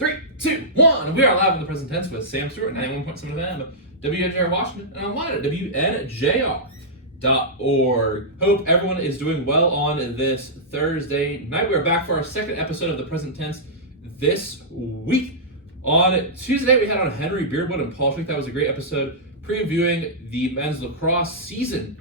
3, 2, 1. We are live in the present tense with Sam Stewart, 91.7 FM, Dubjay, Washington, and online at WNJR.org. Hope everyone is doing well on this Thursday night. We are back for our second episode of the present tense this week. On Tuesday, we had on Henry Beardwood and Paul Schwick. That was a great episode previewing the men's lacrosse season.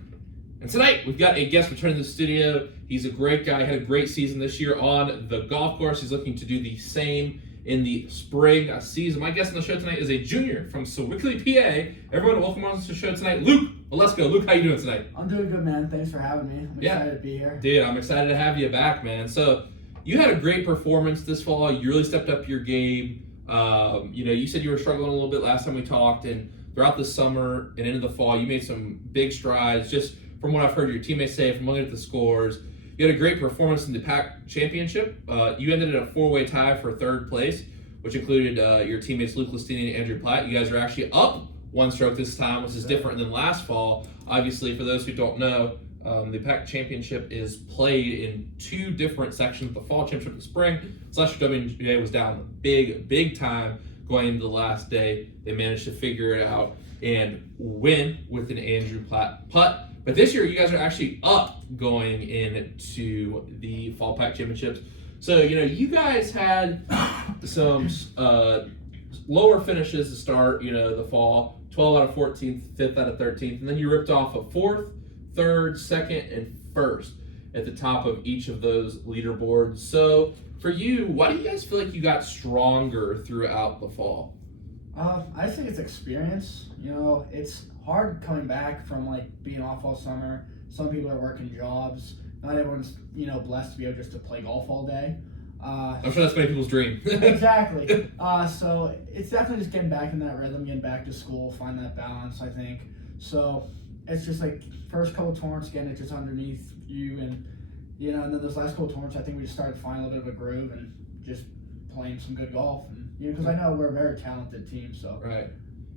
And tonight, we've got a guest returning to the studio. He's a great guy. He had a great season this year on the golf course. He's looking to do the same in the spring season. My guest on the show tonight is a junior from Sewickley, PA. Everyone, welcome on to the show tonight, Luke Melisko. Luke, how you doing tonight? I'm doing good, man. Thanks for having me. I'm excited to be here. Dude, I'm excited to have you back, man. So, you had a great performance this fall. You really stepped up your game. You said you were struggling a little bit last time we talked, and throughout the summer and into the fall, you made some big strides. Just from what I've heard your teammates say, from looking at the scores, you had a great performance in the PAC championship. You ended in a four-way tie for third place, which included your teammates Luke Listini and Andrew Platt. You guys are actually up one stroke this time, which is different than last fall. Obviously, for those who don't know, the PAC championship is played in two different sections. The fall championship in the spring. Last year, WNJA was down big time going into the last day. They managed to figure it out and win with an Andrew Platt putt. But this year, you guys are actually up going into the fall PAC championships. So, you guys had some lower finishes to start, the fall, 12 out of 14th, 5th out of 13th, and then you ripped off a 4th, 3rd, 2nd, and 1st at the top of each of those leaderboards. So, for you, why do you guys feel like you got stronger throughout the fall? I think it's experience. It's hard coming back from being off all summer. Some people are working jobs. Not everyone's blessed to be able just to play golf all day. I'm sure that's many people's dream. Exactly. So it's definitely just getting back in that rhythm, getting back to school, find that balance, I think. So it's just first couple tournaments, getting it just underneath you, and and then those last couple tournaments, I think we just started finding a little bit of a groove and just playing some good golf. And because I know we're a very talented team. So right.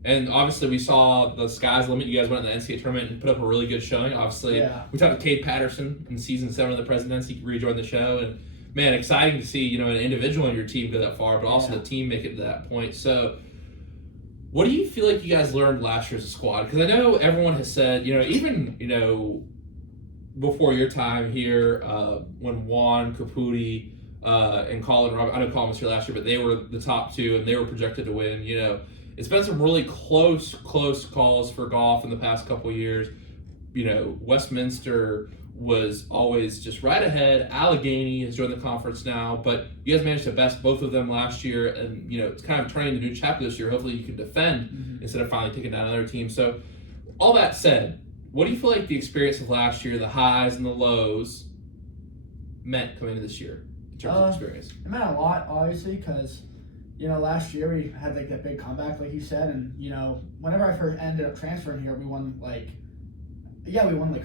And obviously, we saw the sky's the limit. You guys went in the NCAA tournament and put up a really good showing. Obviously, We talked to Cade Patterson in season 7 of the Presidency. He rejoined the show, and man, exciting to see an individual in your team go that far, but also the team make it to that point. So, what do you feel like you guys learned last year as a squad? Because I know everyone has said, even before your time here, when Juan Caputi and Colin Roberts, I know Colin was here last year, but they were the top two and they were projected to win. It's been some really close calls for golf in the past couple of years. Westminster was always just right ahead. Allegheny has joined the conference now, but you guys managed to best both of them last year, and it's kind of turning the new chapter this year. Hopefully you can defend instead of finally taking down another team. So all that said, what do you feel like the experience of last year, the highs and the lows, meant coming into this year in terms of experience? It meant a lot, obviously, because last year we had that big comeback, like you said, and whenever I first ended up transferring here, we won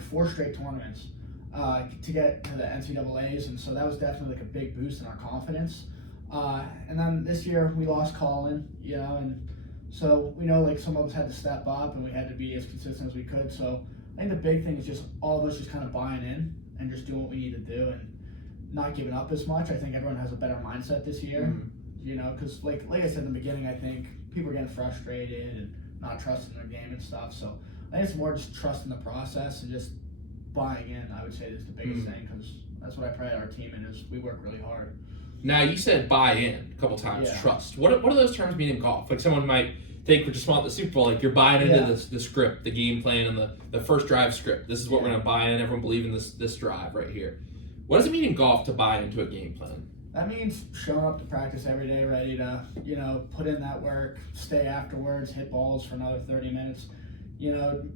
4 straight tournaments to get to the NCAAs, and so that was definitely a big boost in our confidence. And then this year we lost Colin, and so we know some of us had to step up and we had to be as consistent as we could. So I think the big thing is just all of us just kind of buying in and just doing what we need to do and not giving up as much. I think everyone has a better mindset this year. Because like I said in the beginning, I think people are getting frustrated and not trusting their game and stuff. So I think it's more just trusting the process and just buying in. I would say is the biggest thing, because that's what I pride our team in, is we work really hard. Now, you said buy in a couple times, trust. What do those terms mean in golf? Someone might think we're just about the Super Bowl, you're buying into the script, the game plan, and the first drive script. This is what we're going to buy in. Everyone believe in this drive right here. What does it mean in golf to buy into a game plan? That means showing up to practice every day, ready to, put in that work, stay afterwards, hit balls for another 30 minutes,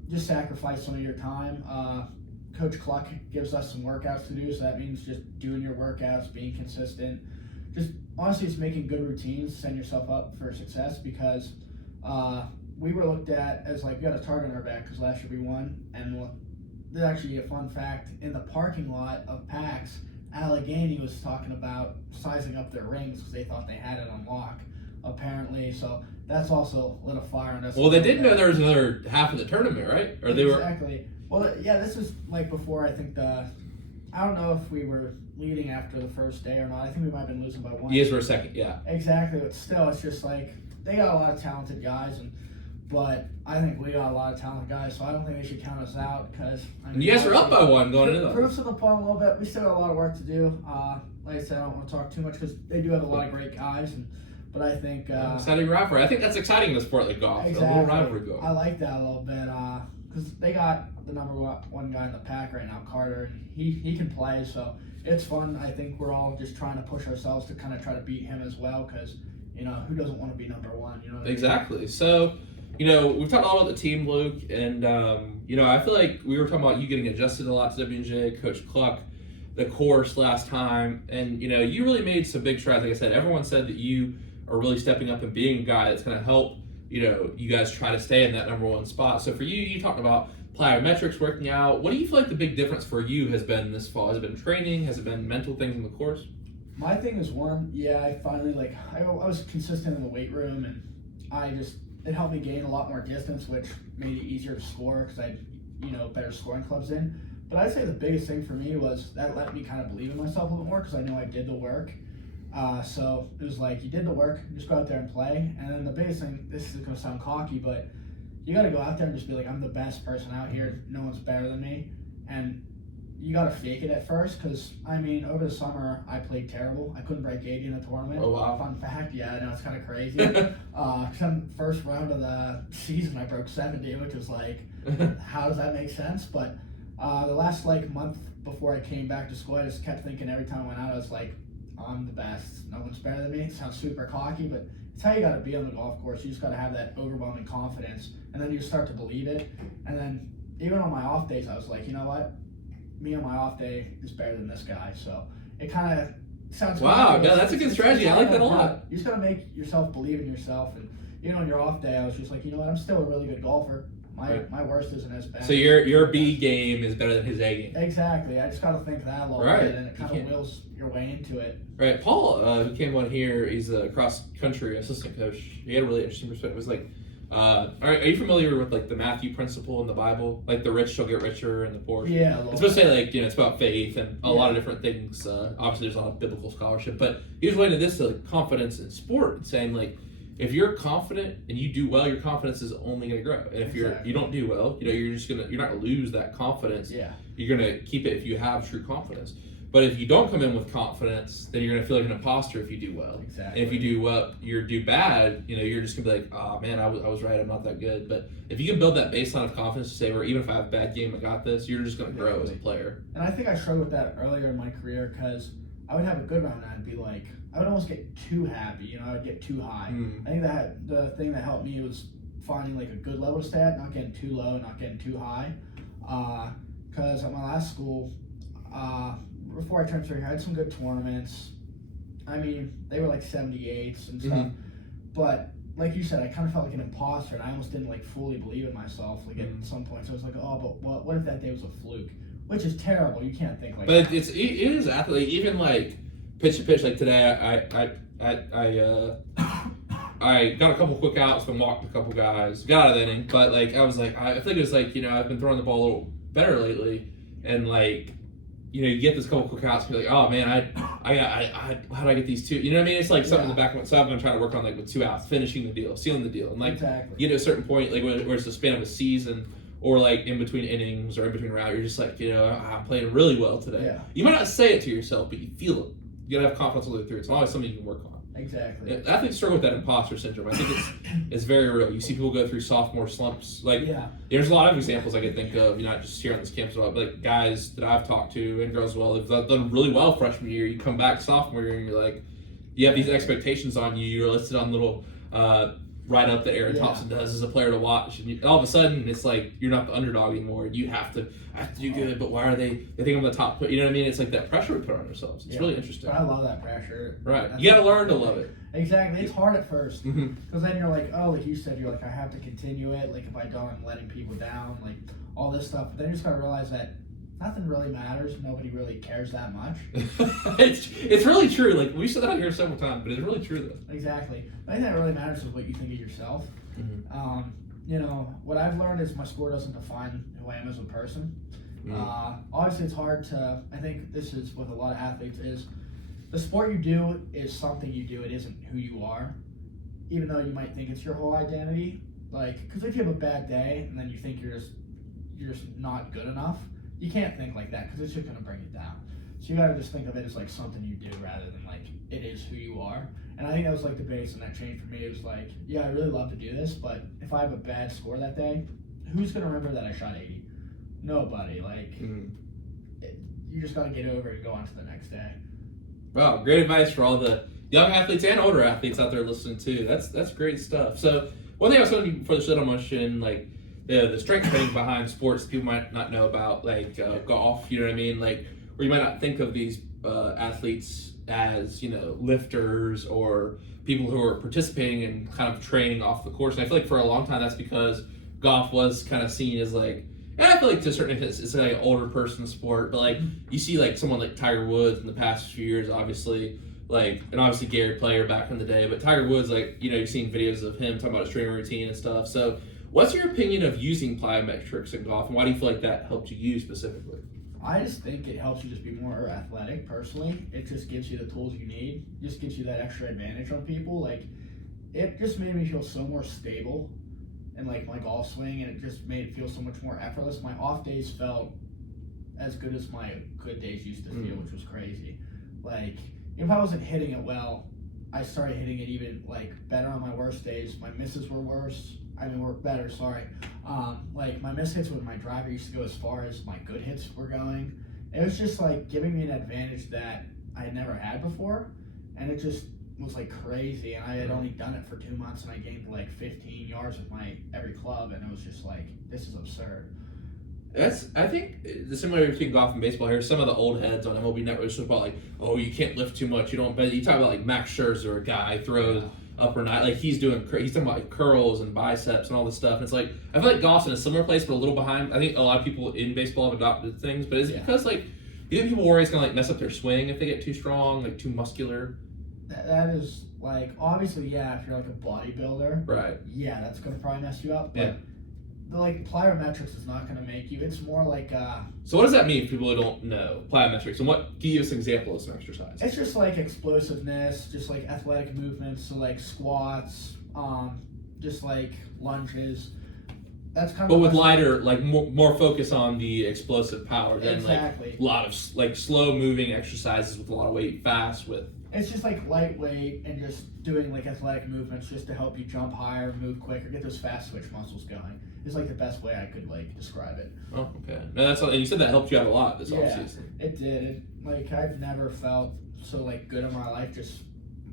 just sacrifice some of your time. Coach Cluck gives us some workouts to do, so that means just doing your workouts, being consistent. Just honestly, it's making good routines, setting yourself up for success, because we were looked at as we got a target on our back because last year we won. And there's actually a fun fact, in the parking lot of PAX, Allegheny was talking about sizing up their rings because they thought they had it on lock, apparently. So that's also lit a fire on us. Well, they didn't know there was another half of the tournament, right? Or they exactly. Well, yeah, this was before I think the I don't know if we were leading after the first day or not. I think we might have been losing by 1. You guys were a second, yeah. Exactly, but still, it's just like they got a lot of talented guys, but I think we got a lot of talented guys, so I don't think they should count us out because You guys were up by 1 going into that. Proofs of the pudding a little bit. We still got a lot of work to do. Like I said, I don't want to talk too much because they do have a lot of great guys, but I think exciting rivalry. I think that's exciting in a sport like golf. Exactly. A little rivalry going. I like that a little bit because they got the number one guy in the pack right now, Carter, and he can play, so it's fun. I think we're all just trying to push ourselves to kind of try to beat him as well because, who doesn't want to be number one? You know what Exactly. I mean? So, we've talked all about the team, Luke, and, I feel like we were talking about you getting adjusted a lot to Dubjay, Coach Cluck, the course last time, and, you really made some big strides. Like I said, everyone said that you are really stepping up and being a guy that's going to help, you guys try to stay in that number 1 spot. So for you talked about plyometrics, working out. What do you feel like the big difference for you has been this fall? Has it been training? Has it been mental things in the course? My thing is I finally I was consistent in the weight room, and it helped me gain a lot more distance, which made it easier to score because I had better scoring clubs in. But I'd say the biggest thing for me was that let me kind of believe in myself a little more because I know I did the work. So it was like, you did the work, just go out there and play. And then the biggest thing, this is going to sound cocky, but you got to go out there and just be like, I'm the best person out here. No one's better than me. And you got to fake it at first because, over the summer, I played terrible. I couldn't break 80 in a tournament. Oh, wow. Fun fact, yeah, I know it's kind of crazy. First round of the season, I broke 70, which was like, how does that make sense? But the last month before I came back to school, I just kept thinking every time I went out, I was like, I'm the best. No one's better than me. It sounds super cocky, but it's how you got to be on the golf course. You just got to have that overwhelming confidence, and then you start to believe it. And then even on my off days, I was like, you know what? Me on my off day is better than this guy. So it kind of sounds wow. Yeah, that's a good strategy. I like that a lot. You just got to make yourself believe in yourself. And even on your off day, I was just like, you know what? I'm still a really good golfer. My worst isn't as bad. So your B game is better than his A game. Exactly. I just got to think that a little bit, and it kind of wills your way into it. Right. Paul, who came on here, he's a cross-country assistant coach. He had a really interesting perspective. It was like, are you familiar with the Matthew principle in the Bible? Like the rich shall get richer and the poor. Yeah. It's supposed to say it's about faith and a lot of different things. Obviously, there's a lot of biblical scholarship, but he was relating this to confidence in sport and saying if you're confident and you do well, your confidence is only going to grow. And if you don't do well, you're not going to lose that confidence. Yeah. You're going to keep it if you have true confidence. But if you don't come in with confidence, then you're going to feel like an imposter if you do well. Exactly. And if you do well, you do bad, you're just going to be like, oh man, I was right, I'm not that good. But if you can build that baseline of confidence to say, or even if I have a bad game, I got this, you're just going to grow as a player. And I think I struggled with that earlier in my career because I would have a good round and I'd be like, I would almost get too happy, I would get too high. I think that the thing that helped me was finding a good level to stay at, not getting too low, not getting too high. Because at my last school, before I turned 30, I had some good tournaments. They were 78s and stuff. But like you said, I kind of felt like an imposter, and I almost didn't fully believe in myself. At some points, I was like, oh, but what if that day was a fluke? Which is terrible. You can't think like that. But it is athlete. Even pitch to pitch. Today, I got a couple quick outs, then walked a couple guys, got out of the inning. But I was I think it was I've been throwing the ball a little better lately, and you get this couple quick outs, and you're like, oh man, how do I get these two? You know what I mean? It's something in the back of my, so I've been trying to work on with 2 outs, finishing the deal, sealing the deal, and exactly. You get to a certain point where it's the span of a season. Or in between innings or in between rounds, you're just I'm playing really well today. Yeah. You might not say it to yourself, but you feel it. You gotta have confidence all the way through. It's always something you can work on. Exactly. Athletes struggle with that imposter syndrome. I think it's very real. You see people go through sophomore slumps. There's a lot of examples I can think of. Not just here on this campus, but guys that I've talked to and girls as well. They've done really well freshman year. You come back sophomore year and you're you have these expectations on you. You're listed on little. Right up that Aaron Thompson does as a player to watch, and all of a sudden it's you're not the underdog anymore. You have to do good, but why are they think I'm the top? You know what I mean? It's that pressure we put on ourselves. It's really interesting. But I love that pressure. Right, you got to learn to love it. Exactly, it's hard at first because then you're like you said, you're I have to continue it. If I don't, I'm letting people down. All this stuff. But then you just gotta realize that nothing really matters. Nobody really cares that much. it's really true. We've said that here several times, but it's really true though. Exactly. The thing that really matters is what you think of yourself. What I've learned is my score doesn't define who I am as a person. Obviously, it's hard to. I think this is with a lot of athletes is the sport you do is something you do. It isn't who you are, even though you might think it's your whole identity. Like, because if you have a bad day and then you think you're just not good enough, you can't think like that because it's just gonna bring you down. So you gotta just think of it as like something you do rather than like it is who you are. And I think that was like the base and that change for me. It was like, yeah, I really love to do this, but if I have a bad score that day, who's gonna remember that I shot 80? Nobody. Like, you just gotta get over it and go on to the next day. Wow, great advice for all the young athletes and older athletes out there listening too. That's great stuff. So one thing I was wondering before the show to mention, like the strength training behind sports people might not know about, like golf. You know what I mean? Like where you might not think of these athletes as lifters or people who are participating in kind of training off the course. And I feel like for a long time that's because golf was kind of seen as like. And I feel like to a certain extent it's like an older person sport, but like you see like someone like Tiger Woods in the past few years, obviously, and obviously Gary Player back in the day, but Tiger Woods, like, you've seen videos of him talking about his training routine and stuff. So what's your opinion of using plyometrics in golf, and why do you feel like that helped you specifically? I just think it helps you just be more athletic personally. It just gives you the tools you need, just gives you that extra advantage on people. Like, it just made me feel so more stable and like my golf swing, and it just made it feel so much more effortless. My off days felt as good as my good days used to feel, which was crazy. Like, if I wasn't hitting it well, I started hitting it even like better on my worst days. My misses were worse. Were better, sorry. Like my miss hits with my driver used to go as far as my good hits were going. It was just like giving me an advantage that I had never had before, and it just was like crazy. And I had only done it for 2 months, and I gained like 15 yards with my every club, and it was just like, this is absurd. I think the similarity between golf and baseball here. Some of the old heads on MLB Network is about like, oh, you can't lift too much. You don't. But you talk about like Max Scherzer, a guy throws upper night, like he's talking about like curls and biceps and all this stuff. And it's like I feel like golf's in a similar place, but a little behind. I think a lot of people in baseball have adopted things, but is it because like you think people worry it's gonna like mess up their swing if they get too strong, like too muscular? That is like obviously if you're like a bodybuilder, right? Yeah, that's gonna probably mess you up. But yeah. The like plyometrics is not gonna make you. It's more like So what does that mean for people who don't know plyometrics? And what can you give us an example of some exercise? It's just like explosiveness, just like athletic movements, so like squats, just like lunges. That's kind of. But with lighter, like more focus on the explosive power than like a lot of like slow moving exercises with a lot of weight, fast with. It's just like lightweight and just doing like athletic movements just to help you jump higher, move quicker, get those fast switch muscles going. It's like the best way I could like describe it. Oh, okay. No, that's and you said that helped you out a lot this offseason. It did. Like I've never felt so like good in my life. Just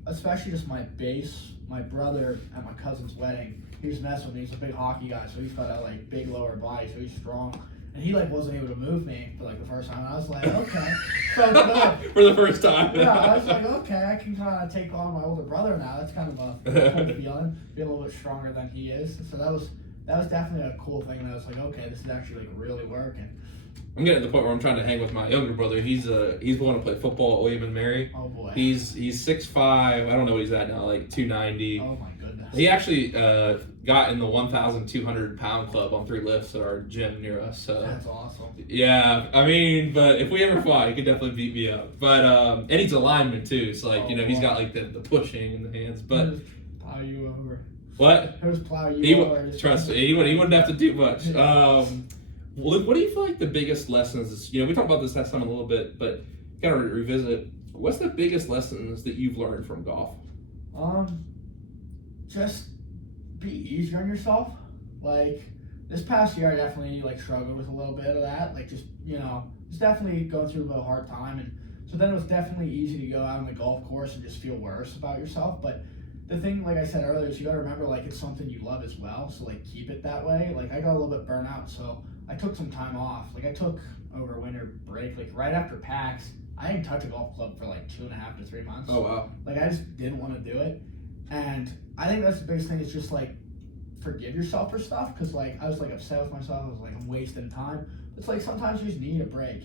especially just my base. My brother at my cousin's wedding, he was messing with me. He's a big hockey guy, so he's got a like big lower body, so he's strong. And he like wasn't able to move me for like the first time. And I was like, okay, felt good for the first time. Yeah, I was like, okay, I can kind of take on my older brother now. That's kind of a cool feeling, be a little bit stronger than he is. So that was definitely a cool thing. And I was like, okay, this is actually like really working. I'm getting to the point where I'm trying to hang with my younger brother. He's going to play football at William and Mary. Oh boy. He's 6'5". I don't know what he's at now, like 290. Oh my goodness. He actually got in the 1,200 pound club on 3 lifts at our gym near us. So that's awesome. Yeah, but if we ever fought, he could definitely beat me up. But and he's a lineman too, so like he's got like the pushing in the hands. But plow you over. What? He'll just plow you over. Trust me, he wouldn't have to do much. What do you feel like the biggest lessons is, we talked about this last time a little bit, but kind of revisit, what's the biggest lessons that you've learned from golf? Just be easier on yourself. Like this past year I definitely like struggled with a little bit of that. Like just definitely going through a hard time, and so then it was definitely easy to go out on the golf course and just feel worse about yourself. But the thing, like I said earlier, is you gotta remember like it's something you love as well. So like keep it that way. Like I got a little bit burnt out, so I took some time off. Like I took over a winter break, like right after PAX. I didn't touch a golf club for like 2.5 to 3 months. Oh wow. Like I just didn't want to do it. And I think that's the biggest thing is just like forgive yourself for stuff, because like I was like upset with myself. I was like, I'm wasting time. It's like sometimes you just need a break.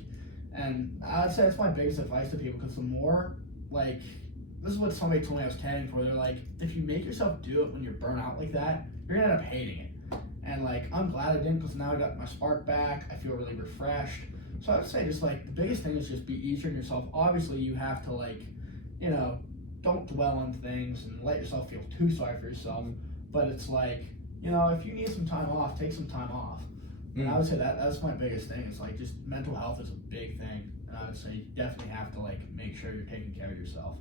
And I'd say that's my biggest advice to people, because the more like, this is what somebody told me I was tanning for. They're like, if you make yourself do it when you're burnt out like that, you're gonna end up hating it. And like I'm glad I didn't, because now I got my spark back. I feel really refreshed. So I would say just like the biggest thing is just be easier on yourself. Obviously, you have to don't dwell on things and let yourself feel too sorry for yourself. But it's like, if you need some time off, take some time off. And I would say that's my biggest thing. It's like just mental health is a big thing. And I would say you definitely have to make sure you're taking care of yourself.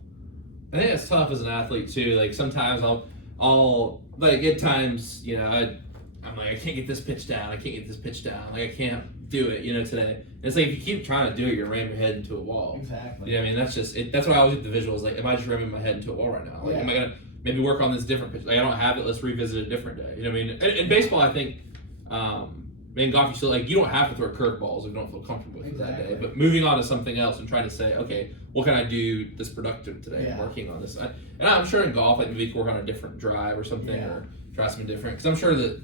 I think it's tough as an athlete too. Like sometimes I'll at times, I'm like, I can't get this pitch down. I can't get this pitch down. Like I can't do it, today. And it's like if you keep trying to do it, you're ramming your head into a wall. Exactly. You know what I mean? That's just it. That's why I always do the visuals. Like, am I just ramming my head into a wall right now? Like, am I gonna maybe work on this different pitch? Like, I don't have it. Let's revisit a different day. You know what I mean? In baseball, I think. In golf, you still you don't have to throw curveballs if you don't feel comfortable with it that day. But moving on to something else and trying to say, okay, what can I do this productive today? I'm working on this, and I'm sure in golf, maybe you can work on a different drive or something, or try something different. Because I'm sure that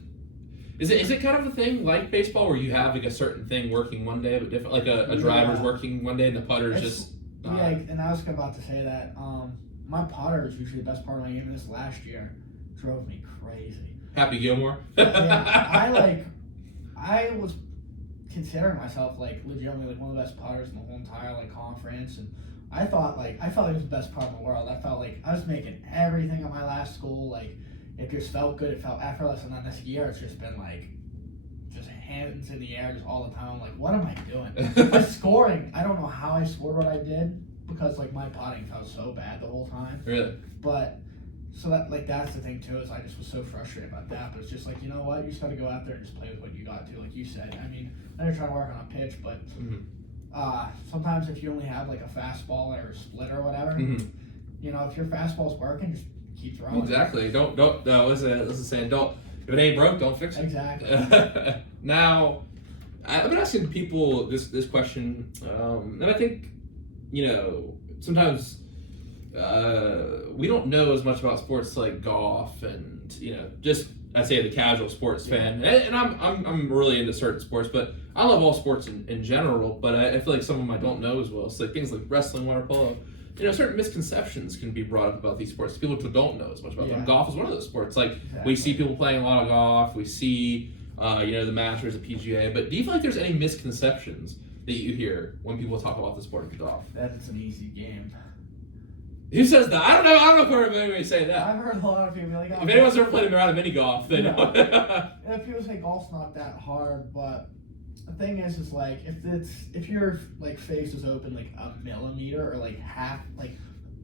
is it kind of a thing like baseball where you have a certain thing working one day but different, like a driver's working one day and the putter's just. And I was about to say that my putter is usually the best part of my game. And this last year drove me crazy. Happy Gilmore. I was considering myself legitimately one of the best putters in the whole entire conference, and I felt like it was the best putter in the world. I felt like I was making everything at my last school. It just felt good. It felt effortless, and then this year it's just been just hands in the air just all the time. I'm like, what am I doing? My scoring, I don't know how I scored what I did because my putting felt so bad the whole time. Really? But. So that's the thing too, is I just was so frustrated about that. But it's just you know what, you just got to go out there and just play with what you got to, like you said. I mean, I know you're trying to work on a pitch, but sometimes if you only have a fastball or a split or whatever, if your fastball's working, just keep throwing. Exactly. Don't. What's the saying? Don't. If it ain't broke, don't fix it. Exactly. Now, I've been asking people this question, and I think sometimes. We don't know as much about sports like golf and just I say the casual sports fan, and I'm really into certain sports, but I love all sports in general. But I feel like some of them I don't know as well. So things like wrestling, water polo, certain misconceptions can be brought up about these sports. People who don't know as much about them. Golf is one of those sports. We see people playing a lot of golf. We see the Masters, the PGA. But do you feel like there's any misconceptions that you hear when people talk about the sport of golf? That it's an easy game. Who says that? I don't know if I've heard anybody say that. I've heard a lot of people be like, if anyone's ever played a round of mini golf, they know. And people say golf's not that hard, but the thing is if your face is open a millimeter or half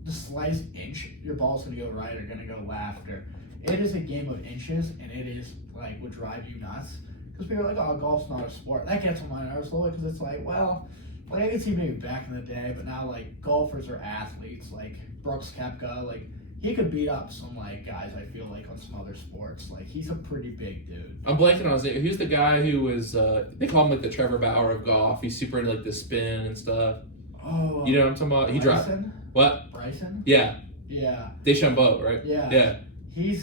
the slightest inch, your ball's gonna go right or gonna go left. Or it is a game of inches, and it is would drive you nuts because people are like, oh, golf's not a sport. That gets on my nerves a little bit because it's I can see maybe back in the day, but now golfers are athletes. Brooks Koepka, he could beat up some guys. I feel on some other sports. He's a pretty big dude. I'm blanking on his name. Who's the guy who was? They call him the Trevor Bauer of golf. He's super into the spin and stuff. Oh, you know what I'm talking about? He dropped. What? Bryson? Yeah. Yeah. DeChambeau, right? Yeah. Yeah.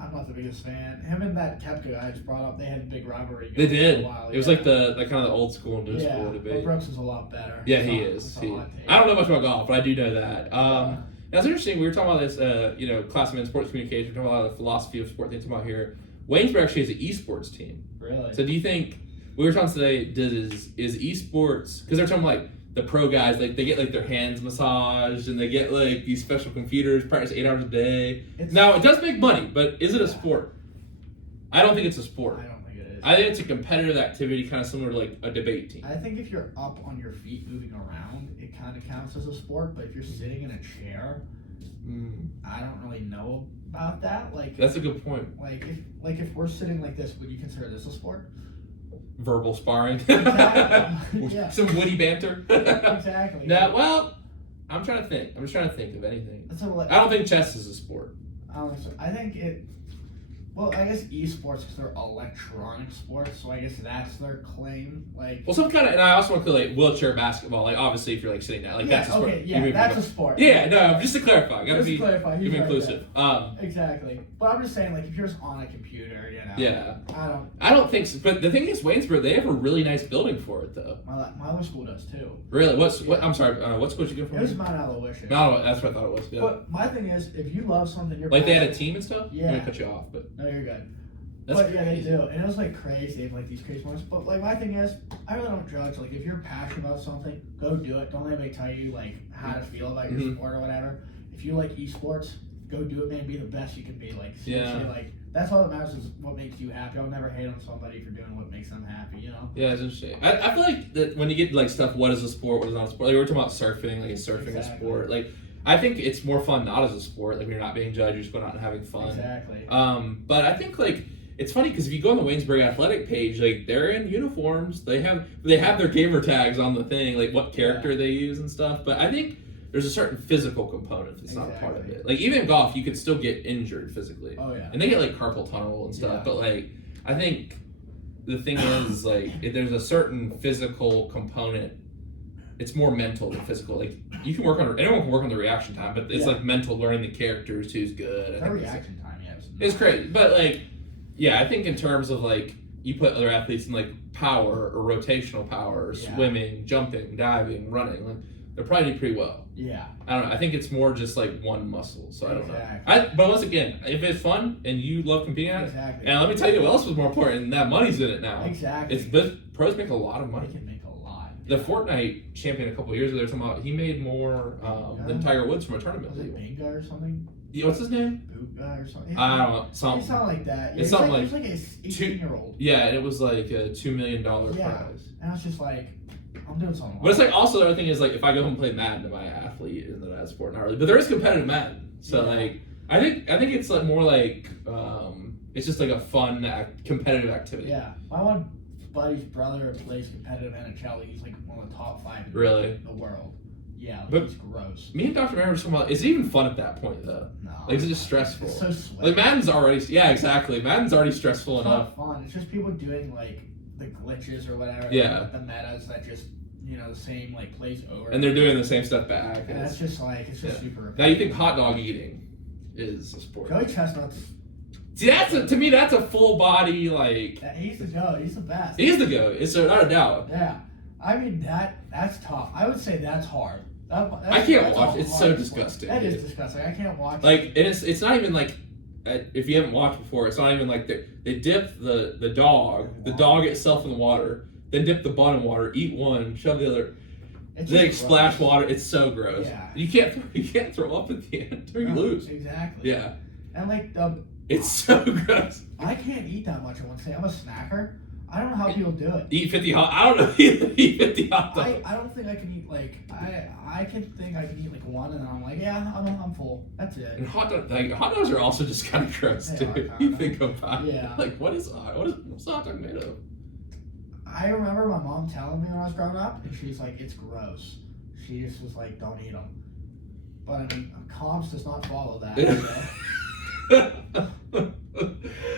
I'm not the biggest fan. Him and that Koepka guy I just brought up, they had a big rivalry. They did. For a while. It was the kind of the old school, new school debate. But Brooks is a lot better. Yeah, he is. I don't know much about golf, but I do know that. Now, it's interesting. We were talking about this, classroom in sports communication. We're talking about the philosophy of sport. Things about here. Waynesburg actually has an esports team. Really? So, do you think we were talking today? Is esports because they're talking the pro guys they get their hands massaged and they get these special computers, practice 8 hours a day. Now it does make money, but is it a sport? I don't think it's a sport. I don't think it is. I think it's a competitive activity, kind of similar to a debate team. I think if you're up on your feet moving around, it kind of counts as a sport. But if you're sitting in a chair, I don't really know about that. That's a good point. If we're sitting like this, would you consider this a sport? Verbal sparring. Exactly. Yeah. Some witty banter. Exactly. No, well, I'm trying to think. I'm just trying to think of anything. I don't think chess is a sport. I don't think so. I think it. Well, I guess esports because they're electronic sports, so I guess that's their claim. Some kind of, and I also want to wheelchair basketball. Obviously, if you're sitting down, that's a sport. Okay, yeah, that's a sport. Yeah, no, just to clarify, gotta be inclusive. Exactly, but I'm just saying, if you're just on a computer, Yeah. I don't think so. But the thing is, Waynesburg, they have a really nice building for it, though. My other school does too. Really? What? I'm sorry. What school did you go from? It was Mount Aloysius. No, that's what I thought it was. Yeah. But my thing is, if you love something, you're they had a team and stuff. Yeah. I'm gonna cut you off, but no, you're good. But yeah, they do, and it was like crazy. They have like these crazy moments. But like my thing is, I really don't judge. Like if you're passionate about something, go do it. Don't let anybody tell you like how to feel about your sport or whatever. If you like esports, go do it, man. Be the best you can be. Like seriously, like that's all that matters is what makes you happy. I'll never hate on somebody for doing what makes them happy. You know? Yeah, it's interesting. I feel like that when you get like stuff, what is a sport, what is not a sport? Like we were talking about surfing, like is surfing a sport? Like I think it's more fun not as a sport. Like when you're not being judged, you're just going out and having fun. Exactly. But I think like it's funny because if you go on the Waynesburg Athletic page, like they're in uniforms. They have their gamer tags on the thing, like what character they use and stuff. But I think there's a certain physical component that's not part of it. Like even in golf, you could still get injured physically. Oh yeah. And they get like carpal tunnel and stuff. But like I think the thing is like if there's a certain physical component. It's more mental than physical. Like you can work on anyone can work on the reaction time, but it's like mental learning the characters who's good. The reaction time, it's crazy. But like, yeah, I think in terms of like you put other athletes in like power or rotational power, or swimming, jumping, diving, running, like they're probably do pretty well. Yeah. I don't know. I think it's more just like one muscle. So I don't know. But once again, if it's fun and you love competing at it, and let me tell you what else was more important, and that money's in it now. Exactly. Pros make a lot of money. They can make a lot. The Fortnite champion a couple of years ago, they were talking about he made more than Tiger Woods from a tournament. Was it Binga or something? Yeah, what's his name? Buga or something. I don't know. Something. It sounded like that. Yeah, it's something like, it was like an 18-year-old. Yeah, and it was like a $2 million prize. And I was just like, I'm doing something. But it's like also the other thing is like if I go home and play Madden, am I an athlete? Isn't that a sport? Not really. But there is competitive Madden. So like I think it's like more like it's just like a fun competitive activity. Yeah, my one buddy's brother plays competitive NHL. He's like one of the top 5 in the world. Yeah, like, he's gross. Me and Dr. Mary were talking about, is it even fun at that point though? No. Like is it just stressful? It's so sweaty. Like Madden's already, exactly. Madden's already stressful enough. It's not fun. It's just people doing like the glitches or whatever. Yeah. Like, the metas that just, the same like plays over. And they're doing the same stuff back. And it's just like, it's just super repetitive. Now you think hot dog eating is a sport. Joey Chestnut's. See, to me, that's a full body, like... He's the GOAT. He's the best. He's the GOAT. It's not a doubt. Yeah. I mean, that's tough. I would say that's hard. I can't watch. It's so disgusting. That is disgusting. I can't watch. Like, and it's not even like, if you haven't watched before, it's not even like they dip the dog itself in the water, then dip the bun in water, eat one, shove the other, then splash water. It's so gross. Yeah. You can't throw up at the end or you lose. Exactly. Yeah. And like it's so gross. I can't eat that much at once. I'm a snacker. I don't know how people do it. Eat 50 hot. I don't know. Eat 50 hot dogs. I don't think I can eat like I can think I can eat like one and then I'm like I'm full. That's it. And hot dogs are also just kind of gross too. You think about it. Like what's a hot dog made of? I remember my mom telling me when I was growing up, and she's like, it's gross. She just was like, don't eat them. But I mean, comps does not follow that.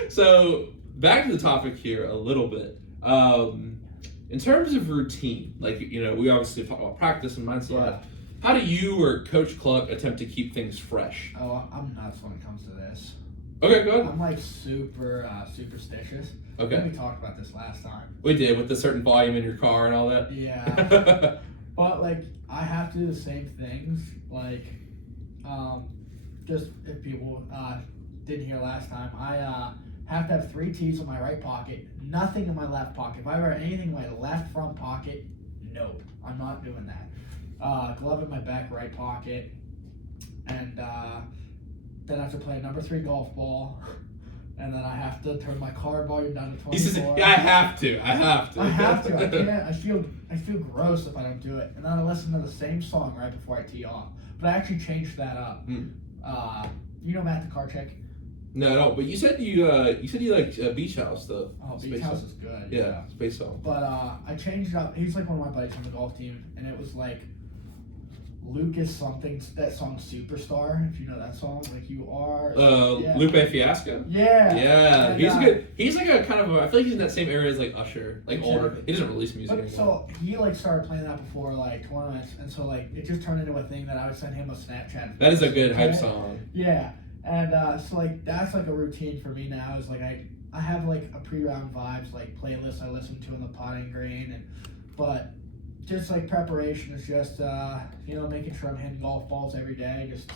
So back to the topic here a little bit. In terms of routine, like we obviously talk about practice and mindset. Yeah. How do you or Coach Cluck attempt to keep things fresh? Oh, I'm nuts when it comes to this. Okay, go ahead. I'm like super superstitious. Okay. I think we talked about this last time. We did, with the certain volume in your car and all that. Yeah. But like I have to do the same things. Like, just if people didn't hear last time, I have to have 3 tees in my right pocket, nothing in my left pocket. If I wear anything in my left front pocket, nope, I'm not doing that. Glove in my back right pocket, and then I have to play a number 3 golf ball, and then I have to turn my car volume down to 24. He says, yeah, I have to. I have to. I can't. I feel gross if I don't do it. And then I listen to the same song right before I tee off. But I actually changed that up. Matt the car chick? No, but you said you like Beach House though. Oh, Beach House is good. Yeah, Space Song. But I changed it up. He's like one of my buddies on the golf team, and it was like Lucas something. That song Superstar, if you know that song, like you are. Lupe Fiasco. Yeah. Yeah, he's good. He's like a kind of I feel like he's in that same area as like Usher, like older. He doesn't release music anymore. So he like started playing that before like tournaments, and so like it just turned into a thing that I would send him a Snapchat. That is a good hype song. Yeah. And so like that's like a routine for me now is like I have like a pre-round vibes like playlist I listen to in the potting green but just like preparation is just making sure I'm hitting golf balls every day, just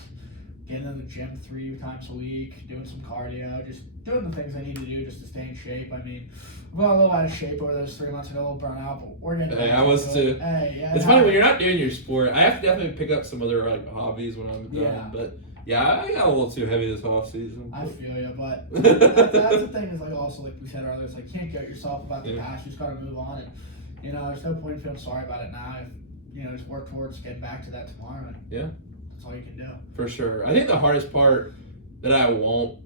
getting in the gym 3 times a week, doing some cardio, just doing the things I need to do just to stay in shape. I mean, I got a little out of shape over those 3 months ago, a little burnt out, but we're getting Hey, I was too. Hey, yeah, It's funny when you're not doing your sport. I have to definitely pick up some other like hobbies when I'm done. Yeah. But yeah, I got a little too heavy this off season. I feel you, but that's the thing is like also like we said earlier, it's like you can't get yourself about the past. You just got to move on, and you know there's no point in feeling sorry about it now. If you know just work towards getting back to that tomorrow. And Yeah, that's all you can do. for sure. I think the hardest part that I won't,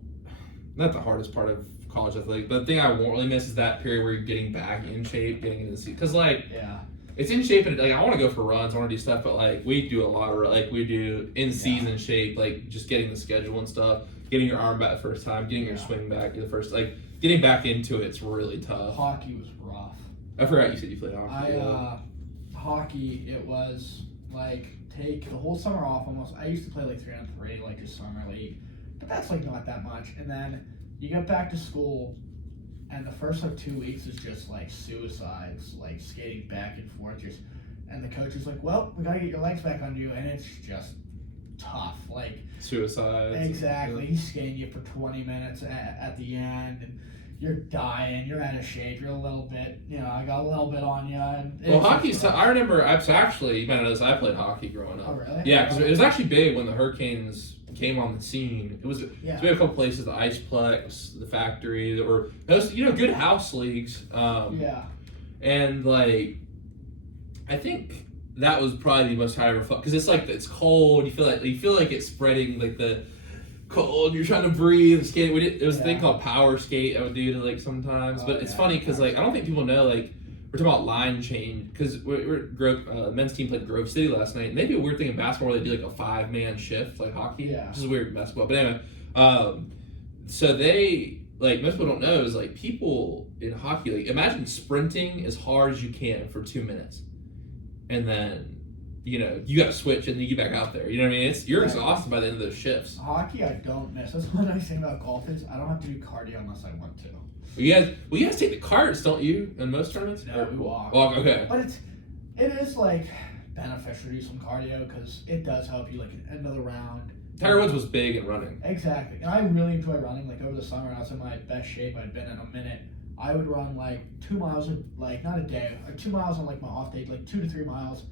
not the hardest part of college athletics, but the thing I won't really miss is that period where you're getting back in shape, getting into the season. Because like, Yeah. it's in shape, and like I want to go for runs, I want to do stuff, but like we do a lot of like we do in season shape, like just getting the schedule and stuff, getting your arm back the first time, getting your swing back the first, like getting back into it's really tough. Hockey was rough. I forgot you said you played hockey. Hockey, it was like take the whole summer off almost. I used to play like 3-on-3, like just summer league, but that's like not that much. And then you get back to school, and the first like 2 weeks is just like suicides, like skating back and forth. Just and the coach is like, "Well, we gotta get your legs back on you," and it's just tough. Like Suicides. exactly, he's skating you for 20 minutes at the end, and you're dying. You're out of shape. You're a little bit, you know, I got a little bit on you. And Well, hockey's. I remember. Actually, you might know this. I played hockey growing up. Oh, really? Yeah, because it was actually big when the Hurricanes came on the scene. It was. So we had a couple places, the Iceplex, the Factory, that were those, you know, good house leagues. And like, I think that was probably the most high I ever felt because it's like it's cold. You feel like it's spreading like the cold. You're trying to breathe. Skating. It was a thing called power skate. I would do to like sometimes, but it's funny because like I don't think people know like we're talking about line change because we're men's team played Grove City last night. And they do a weird thing in basketball where they do like a 5-man shift like hockey, which is weird in basketball. But anyway, so they like most people don't know is like people in hockey like imagine sprinting as hard as you can for 2 minutes, and then you know, you got to switch and then you get back out there. You know what I mean? You're exhausted by the end of those shifts. Hockey, I don't miss. That's one nice thing about golf is I don't have to do cardio unless I want to. You guys take the carts, don't you? In most tournaments? No, we walk. Walk, okay. But it is like beneficial to do some cardio because it does help you like at the end of the round. Tiger Woods was big in running. Exactly, and I really enjoy running. Like over the summer, I was in my best shape I'd been in a minute. I would run like 2 miles, like not a day, 2 miles on like my off day, like 2 to 3 miles.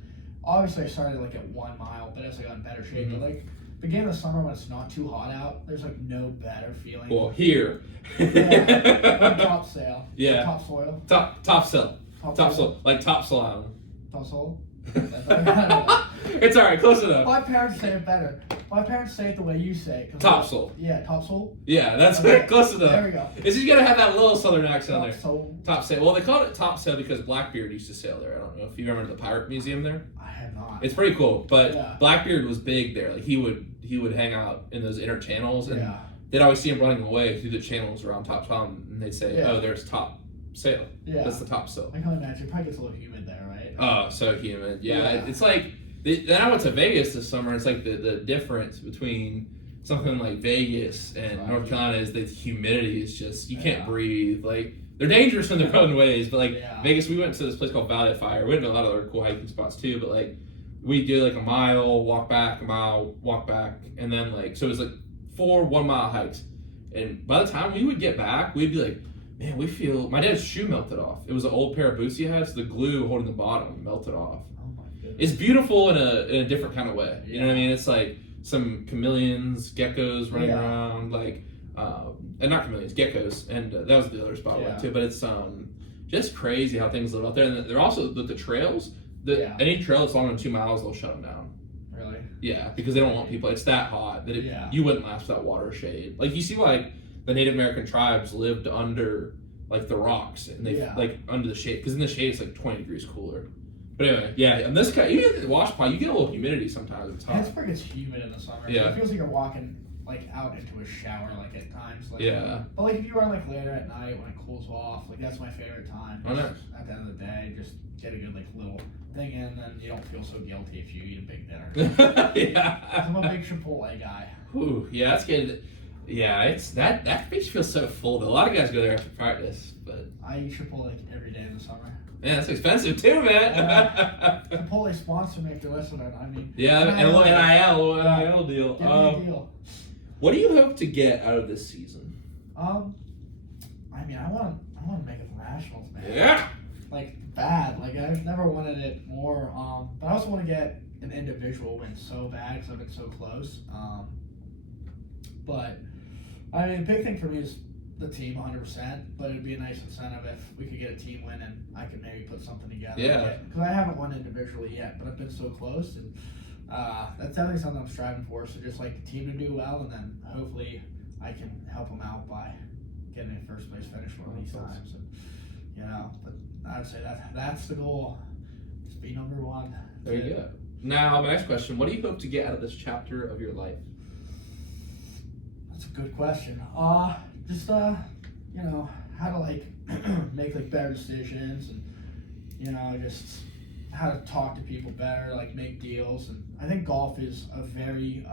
Obviously, I started like at 1 mile, but as I got in better shape, but like beginning of the summer when it's not too hot out, there's like no better feeling. Well, here. Like top sail. Yeah. Top soil. Top soil. Like topsail island. Top soil. It's all right, close enough. My parents say it better. My parents say it the way you say it. Topsail. Yeah, topsail. Yeah, that's close enough. There we go. It's just gotta have that little southern accent there. Topsail. Topsail. Well, they called it Topsail because Blackbeard used to sail there. I don't know if you remember the Pirate Museum there. I have not. It's pretty cool, but Blackbeard was big there. Like he would hang out in those inner channels, and they'd always see him running away through the channels around Top Island, and they'd say, "Oh, there's Top Sail. That's the Top Sail." I can imagine. It probably gets a little humid there, right? Oh, so humid. Yeah. It's like then I went to Vegas this summer. It's like the difference between something like Vegas and North Carolina is the humidity is just you can't breathe. Like they're dangerous in their own ways, but like Vegas, we went to this place called Valley of Fire. We went to a lot of other cool hiking spots too, but like we did like a mile, walk back, a mile, walk back, and then like so it was like 4 1-mile hikes. And by the time we would get back, we'd be like, man, we feel my dad's shoe melted off. It was an old pair of boots he had, so the glue holding the bottom melted off. Oh my goodness. It's beautiful in a different kind of way. You know what I mean? It's like some chameleons, geckos running around, like and not chameleons, geckos, and that was the other spot I went to. But it's just crazy how things live out there. And they're also the trails. Any trail that's longer than 2 miles, they'll shut them down. Really? Yeah, because they don't want people. It's that hot that you wouldn't last without water shade. Like you see, like the Native American tribes lived under like the rocks, and they like under the shade because in the shade it's like 20 degrees cooler. But anyway, and this guy, even at the wash pond, you get a little humidity sometimes. It's hot. Pittsburgh gets humid in the summer. Yeah. It feels like you're walking like out into a shower like at times. Like, But like if you run like later at night when it cools off, like that's my favorite time. Oh, nice. At the end of the day, just get a good like little thing in, and then you don't feel so guilty if you eat a big dinner. I'm a big Chipotle guy. Ooh, yeah, that's good. Yeah, it's that makes you feel so full. Though. A lot of guys go there after practice, but I eat Chipotle like every day in the summer. Man, that's expensive too, man. Chipotle sponsor me if you're listening. I mean, yeah, and a little NIL deal. Give me a deal. What do you hope to get out of this season? I mean, I want to make it to nationals, man. Yeah. Like bad. Like I've never wanted it more. But I also want to get an individual win so bad because I've been so close. But I mean, the big thing for me is the team 100%, but it'd be a nice incentive if we could get a team win and I could maybe put something together. Yeah. Because I haven't won individually yet, but I've been so close, and that's definitely something I'm striving for. So just like the team to do well, and then hopefully I can help them out by getting a first place finish one of these times. And, but I would say that's the goal. Just be number one. There you go. Now, my next question: what do you hope to get out of this chapter of your life? That's a good question. Just how to like make like better decisions, and just how to talk to people better, like make deals. And I think golf is a very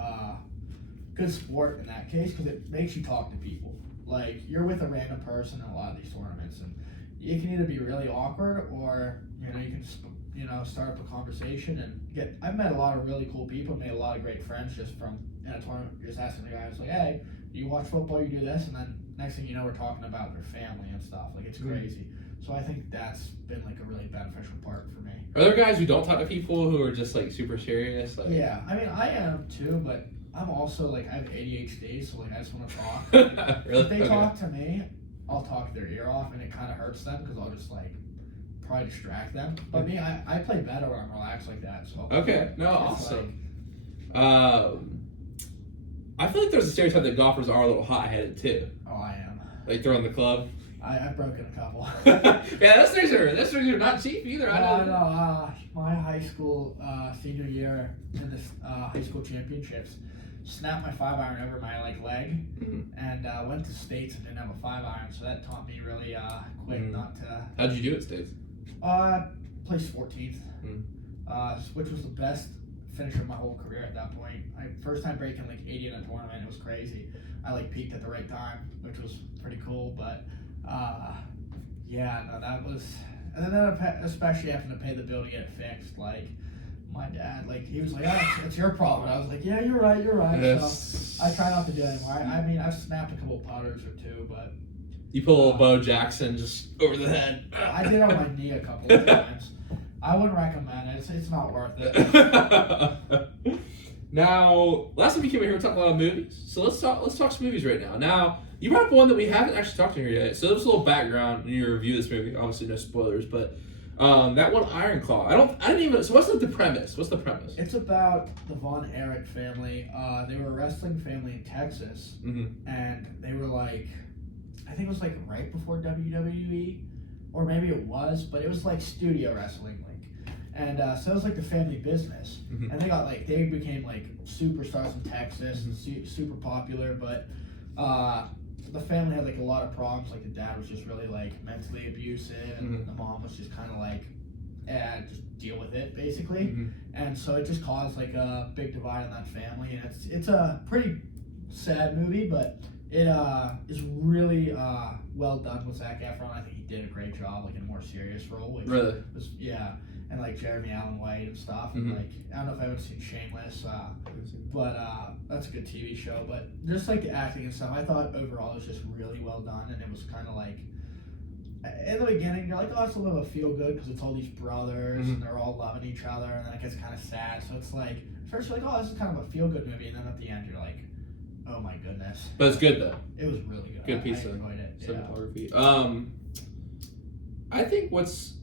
good sport in that case because it makes you talk to people. Like you're with a random person in a lot of these tournaments, and you can either be really awkward or you can start up a conversation and I've met a lot of really cool people, made a lot of great friends just from in a tournament. You're just asking the guy, it's like, hey, you watch football, you do this, and then next thing you know, we're talking about their family and stuff. Like it's crazy. So I think that's been like a really beneficial part for me. Are there guys who don't talk to people who are just like super serious? Like... Yeah, I mean I am too, but I'm also like I have ADHD, so like I just want to talk. Really? If they talk to me, I'll talk their ear off, and it kind of hurts them because I'll just like probably distract them. But me, I play better when I'm relaxed like that. So okay, no, awesome. I feel like there's a stereotype that golfers are a little hot-headed too. Oh, I am. Like throwing the club. I've broken a couple. Yeah, those things are not cheap either. I know. My high school senior year in the high school championships, snapped my 5-iron over my leg, and went to states and didn't have a 5-iron, so that taught me really quick not to. How'd you do at states? Placed 14th, which was the best finish of my whole career at that point. First time breaking like 80 in a tournament, it was crazy. I peaked at the right time, which was pretty cool. But that was, and then especially having to pay the bill to get it fixed. Like my dad, he was like, "Oh, it's your problem." And I was like, "Yeah, you're right." Yes. So I try not to do it anymore. I mean, I've snapped a couple putters or two, but you pull a Bo Jackson just over the head. I did on my knee a couple of times. I wouldn't recommend it. It's not worth it. Now, last time you came here, we talked a lot of movies. So let's talk some movies right now. Now, you brought up one that we haven't actually talked to here yet. So there's a little background in your review of this movie. Obviously, no spoilers, but that one, Iron Claw. I didn't even. So what's the premise? What's the premise? It's about the Von Erich family. They were a wrestling family in Texas, and they were I think it was right before WWE, or maybe it was, but it was studio wrestling. And so it was the family business, and they became superstars in Texas and super popular. But the family had a lot of problems. The dad was just really mentally abusive, and the mom was just kind of just deal with it basically. And so it just caused a big divide in that family. And it's a pretty sad movie, but it is really well done with Zac Efron. I think he did a great job in a more serious role. Which really? And Jeremy Allen White and stuff. And I don't know if I haven't seen Shameless, but that's a good TV show. But just the acting and stuff, I thought overall it was just really well done. And it was kind of in the beginning, you're oh, it's a little feel good because it's all these brothers and they're all loving each other. And then it gets kind of sad. So it's first you're oh, this is kind of a feel good movie. And then at the end, you're oh my goodness. But it's good though. It was really good. Good piece of cinematography. Yeah. I think what's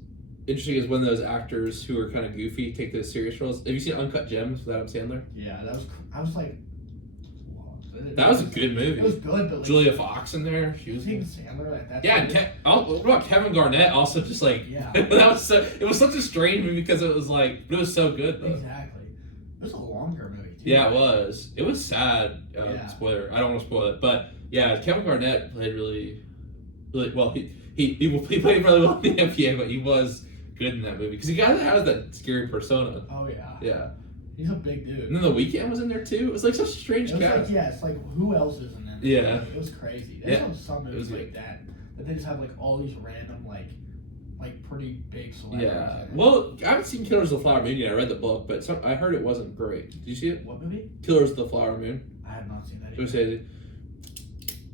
interesting is when those actors who are kind of goofy take those serious roles. Have you seen Uncut Gems with Adam Sandler? Yeah, I was that was a good movie. It was good, but Julia Fox in there. She was Adam Sandler. Yeah, and what about Kevin Garnett? Also, just yeah, that was it was such a strange movie because it was but it was so good though. Exactly. It was a longer movie too. Yeah, it was. It was sad. Spoiler. I don't want to spoil it, but yeah, Kevin Garnett played really well. He played really well in the NBA, but he was good in that movie because he kind of has that scary persona. Oh yeah. Yeah. He's a big dude. And then The Weeknd was in there too. It was such a strange cast. It's who else is in there? Yeah. It was crazy. There's some movies that they just have all these random like pretty big celebrities. Yeah. in it. Well, I haven't seen Killers of the Flower Moon yet. I read the book, but I heard it wasn't great. Did you see it? What movie? Killers of the Flower Moon. I have not seen that. So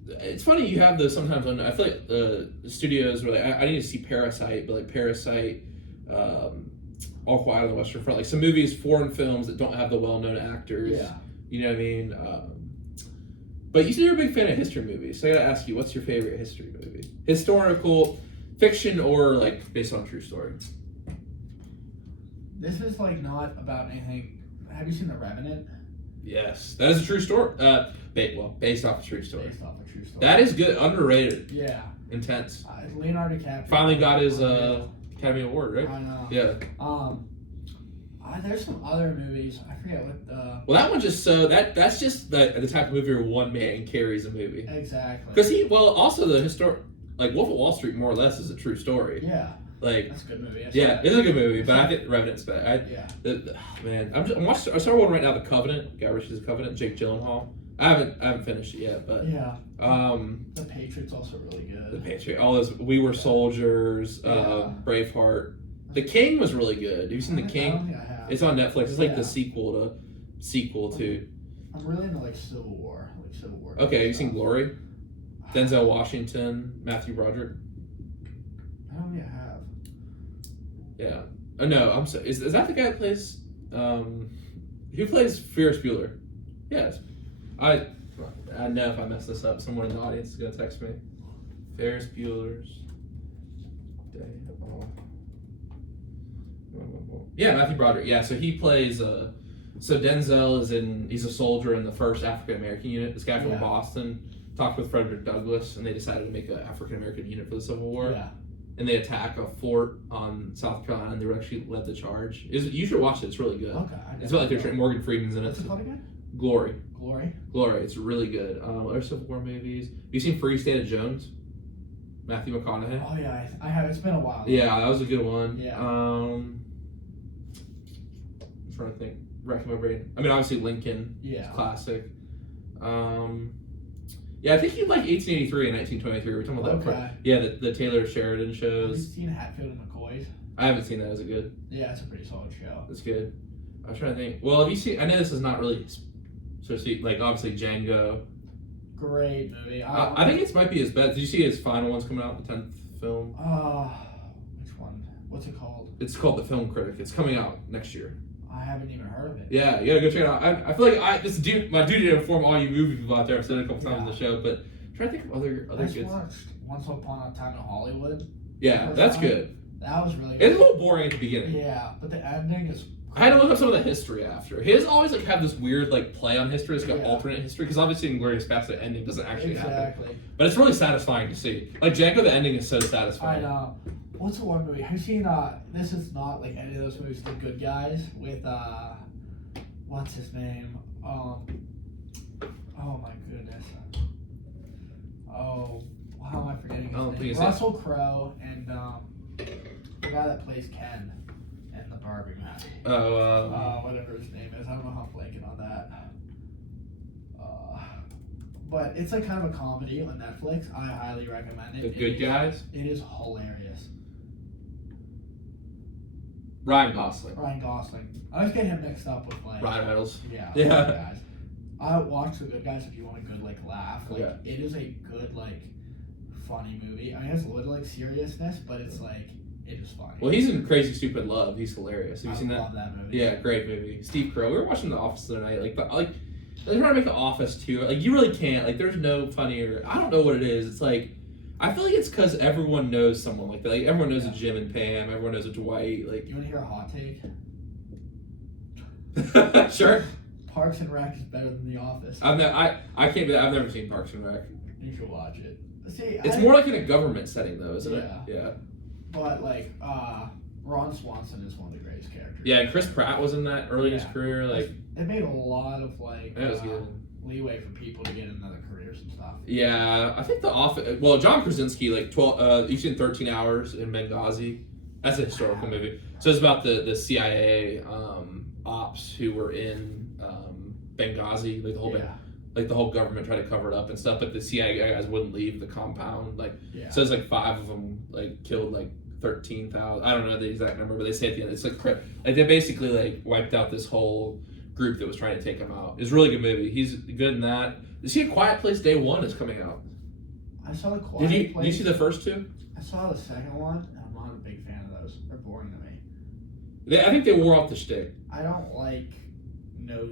it's funny you have those sometimes on. I feel like the studios were like, I need to see Parasite, but like Parasite, All Quiet on the Western Front, like some movies, foreign films that don't have the well-known actors. Yeah. You know what I mean? But you said you're a big fan of history movies, so I gotta ask you, what's your favorite history movie? Historical, fiction, or like based on a true story? This is like not about anything. Have you seen The Revenant? Yes, that is a true story. Based off a true story. Based off a true story. That is good, underrated, Yeah. intense. Leonardo DiCaprio. Finally got his Academy Award, right? I know. Yeah. There's some other movies. I forget what the. Well, that one just that's just the type of movie where one man carries a movie. Exactly. Because also the historic, like Wolf of Wall Street, more or less is a true story. Yeah. Like. That's a good movie. Yeah, it's a good movie, but I think Revenant's better. Yeah. Man, I'm watching. I started one right now, The Covenant. Guy Ritchie's The Covenant. Jake Gyllenhaal. I haven't finished it yet, but yeah. The Patriot's also really good. The Patriot. All those We Were Soldiers. Yeah. Braveheart. The King was really good. Have you seen The King? I don't think I have. It's on Netflix. It's like Yeah. the sequel to. I'm really into like Civil War. Okay, have you seen Glory? Denzel Washington, Matthew Broderick. I don't think I have. Yeah. Oh no, I'm sorry. Is that the guy that plays? Who plays Ferris Bueller? Yes. I know if I mess this up, someone in the audience is gonna text me. Ferris Bueller's Day Off. Yeah, Matthew Broderick. Yeah, so he plays. So Denzel he's a soldier in the first African American unit. This guy from Boston talked with Frederick Douglass, and they decided to make an African American unit for the Civil War. Yeah. And they attack a fort on South Carolina, and they were actually led the charge. You should watch it. It's really good. Okay. It's about like Morgan Freeman's in it. What's it called again? Glory. Glory. It's really good. Other Civil War movies. Have you seen Free State of Jones? Matthew McConaughey. Oh yeah, I have. It's been a while. Yeah, that was a good one. Yeah. I'm trying to think. Wrecking my brain. I mean, obviously Lincoln. Yeah. Classic. Yeah, I think you like 1883 and 1923. We're talking about that. Okay. Yeah, the Taylor Sheridan Have you shows. seen Hatfield and McCoy's? I haven't seen that. Is it good? Yeah, it's a pretty solid show. That's good. I was trying to think. Well, have you seen? I know this is not really so to speak. Like obviously Django. Great movie. I think it might be his best. Did you see his final one's coming out? The 10th film. Which one? What's it called? It's called The Film Critic. It's coming out next year. I haven't even heard of it. Yeah, you gotta go check it out. I feel like my duty to inform all you movie people out there. I've said it a couple times on the show, but I'm trying to think of other I just good. watched Once Upon a Time in Hollywood. Yeah, that's good. That was really good. It's a little boring at the beginning. Yeah, but the ending is. I had to look up some of the history after. His always like have this weird like play on history. It's like alternate history because obviously in Glorious Bastards the ending doesn't actually happen. But it's really satisfying to see. Like Django, the ending is so satisfying. I know. What's the one movie? Have you seen? This is not like any of those movies. The Good Guys with what's his name? Oh my goodness. Oh, how am I forgetting his name? Russell Crowe and the guy that plays Ken in the Barbie movie. Whatever his name is. I don't know how I'm blanking on that. But it's like kind of a comedy on Netflix. I highly recommend it. The Good Guys? It is hilarious. Ryan Gosling. I always get him mixed up with like Ryan Reynolds. Yeah. Yeah. Good Guys. I watch The Good Guys if you want a good like laugh. Like it is a good like funny movie. I mean, it's a little like seriousness, but it's like it is funny. Well, he's in Crazy Stupid Love. He's hilarious. Have you seen that? I love that movie. Yeah, great movie. Steve Carell. We were watching The Office the other night. They're trying to make The Office too. Like you really can't. Like there's no funnier. I don't know what it is. It's like I feel like it's because everyone knows someone like that. Like everyone knows a Jim and Pam. Everyone knows a Dwight. Like you want to hear a hot take? Sure. Parks and Rec is better than The Office. I can't be that. I've never seen Parks and Rec. You should watch it. See, it's more like in a government setting though, isn't it? Yeah. But like Ron Swanson is one of the greatest characters. Yeah, and Chris Pratt was in that early in his career. Like it made a lot of like that was good. Leeway for people to get into other careers and stuff. Yeah, I think The Office. Well, John Krasinski, like 12. You've seen 13 Hours in Benghazi. That's a historical movie. So it's about the CIA ops who were in Benghazi, like the whole like the whole government tried to cover it up and stuff, but the CIA guys wouldn't leave the compound. So it's like 5 of them like killed like 13,000. I don't know the exact number, but they say at the end it's like they basically like wiped out this whole group that was trying to take him out. It's a really good movie. He's good in that. Did you see A Quiet Place Day 1 is coming out? I saw The Quiet Place. Did you see the first two? I saw the second one. I'm not a big fan of those. They're boring to me. I think they wore off the shtick. I don't like no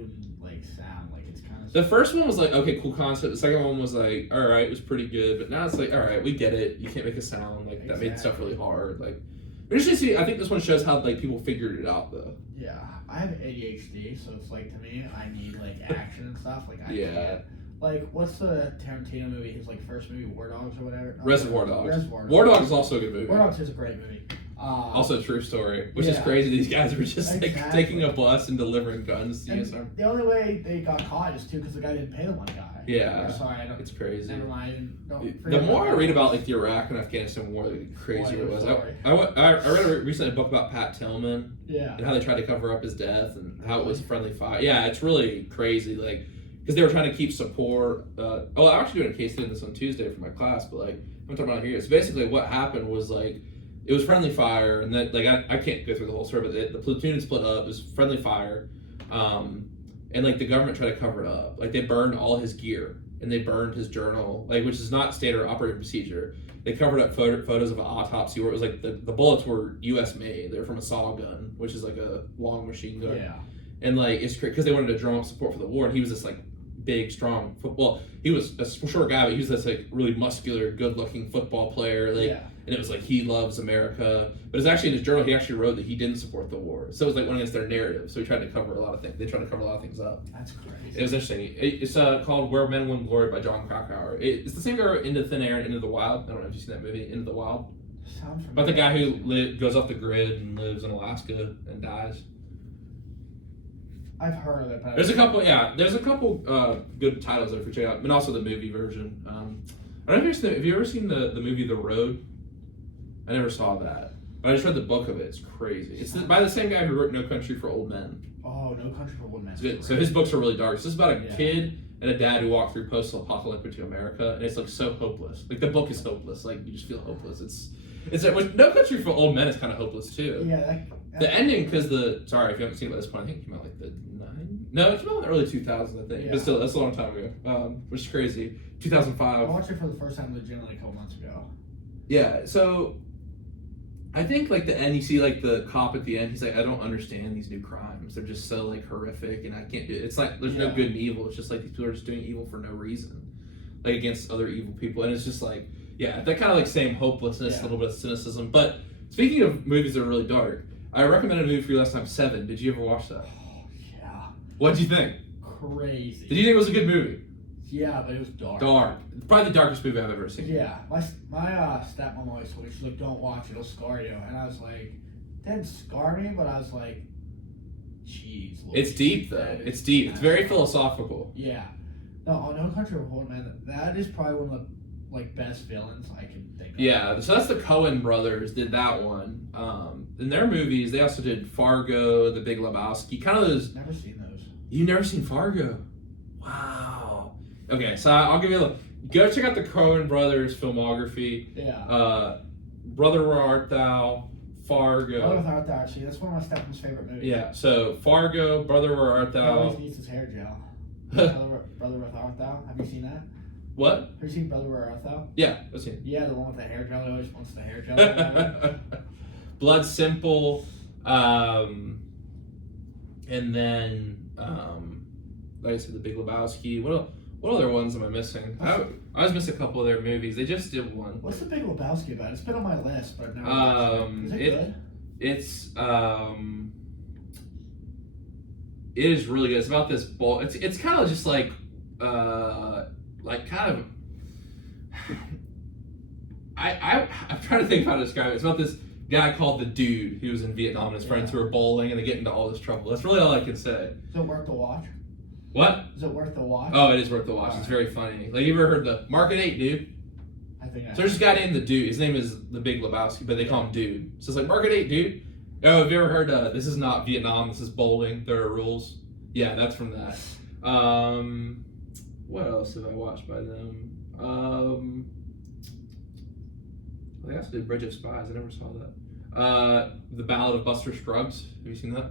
sound. Like it's kind of. The first one was like, okay, cool concept. The second one was like, all right, it was pretty good. But now it's like, all right, we get it. You can't make a sound. Like that made stuff really hard. Like, we just see. I think this one shows how like people figured it out though. Yeah, I have ADHD, so it's like to me, I need like action and stuff. Like I can't. Like, what's the Tarantino movie? His like first movie, War Dogs or whatever. No, Reservoir Dogs. Reservoir Dogs. War Dogs is also a good movie. War Dogs is a great movie. Also a true story, which is crazy. These guys were just like taking a bus and delivering guns to USR. The only way they got caught is because the guy didn't pay the one guy. Yeah. Sorry, I don't. It's crazy. Never mind. The more I read about like the Iraq and Afghanistan war, the crazier it was. I read recently a book about Pat Tillman. Yeah. And how they tried to cover up his death and how it was friendly fire. Yeah, it's really crazy. Like, because they were trying to keep support. I'm actually doing a case study this on Tuesday for my class, but like I'm talking about here. So basically, what happened was like it was friendly fire, and then like I can't go through the whole story, but the platoon split up. It was friendly fire, and like the government tried to cover it up. Like they burned all his gear and they burned his journal, like which is not standard operating procedure. They covered up photos of an autopsy where it was like the bullets were U.S. made. They were from a saw gun, which is like a long machine gun. Yeah. And like it's because they wanted to drum up support for the war, and he was this like big, strong football. He was a short guy, but he was this like really muscular, good-looking football player. Like, and it was like he loves America. But it's actually in his journal he actually wrote that he didn't support the war. So it was like went against their narrative. So he tried to cover a lot of things. They tried to cover a lot of things up. That's crazy. It was interesting. It's called Where Men Win Glory by John Krakauer. It's the same guy who wrote Into Thin Air and Into the Wild. I don't know if you've seen that movie, Into the Wild. Sounds familiar. About the guy who goes off the grid and lives in Alaska and dies. I've heard of it, but There's a couple good titles that I could check out, but also the movie version. I don't know if have you ever seen the movie The Road? I never saw that, but I just read the book of it. It's crazy. It's by the same guy who wrote No Country for Old Men. Oh, No Country for Old Men. So his books are really dark. So this is about a kid and a dad who walk through post-apocalyptic America, and it's like so hopeless. Like the book is hopeless. Like you just feel hopeless. It's No Country for Old Men is kind of hopeless too. Yeah. The ending, because sorry if you haven't seen it by this point, I think it came out like the it came out in the early 2000s, I think. Yeah. But still, that's a long time ago, which is crazy. 2005. I watched it for the first time legitimately a couple months ago. Yeah, so I think like the end, you see like the cop at the end, he's like, I don't understand these new crimes. They're just so like horrific, and I can't do it. It's like there's no good and evil. It's just like these people are just doing evil for no reason, like against other evil people, and it's just like that kind of like same hopelessness, a little bit of cynicism. But speaking of movies that are really dark, I recommended a movie for you last time, Seven. Did you ever watch that? What'd you think? Crazy. Did you think it was a good movie? Yeah, but it was dark. Dark. Probably the darkest movie I've ever seen. Yeah. My stepmom always told me, she's like, don't watch it, it'll scar you. And I was like, it didn't scar me, but I was like, jeez. It's deep, though. It's deep. It's very philosophical. Yeah. No Country for Old Men, that is probably one of the best villains I can think of. Yeah, so that's the Coen brothers did that one. In their movies, they also did Fargo, The Big Lebowski, kind of those. Never seen those. You've never seen Fargo? Wow. Okay, so I'll give you a look. Go check out the Coen brothers filmography. Yeah. Brother, Where Art Thou? Fargo. Brother, Where Art Thou? Actually, that's one of my stepmom's favorite movies. Yeah. So Fargo, Brother, Where Art He Thou? always needs his hair gel. Brother, Where Art Thou? Have you seen that? What? Have you seen Brother, Where Art Thou? Yeah, I've seen it. Yeah, the one with the hair gel. He always wants the hair gel. Blood Simple, and then like I said, The Big Lebowski. What other ones am I missing? I always miss a couple of their movies. They just did one. What's The Big Lebowski about? It's been on my list, but I've never watched it. Is it good? It is really good. It's about this ball. It's kind of just like kind of. I'm trying to think how to describe it. It's about this guy called the Dude. He was in Vietnam and his friends who were bowling and they get into all this trouble. That's really all I can say. Is it worth the watch? What? Is it worth the watch? Oh, it is worth the watch. It's very funny. Like, you ever heard the Market 8, Dude? I think I So there's this guy named the Dude. His name is the Big Lebowski, but they call him Dude. So it's like, Market 8, Dude? Oh, have you ever heard this is not Vietnam, this is bowling. There are rules. Yeah, that's from that. What else have I watched by them? They also did Bridge of Spies. I never saw that. The Ballad of Buster Scruggs. Have you seen that?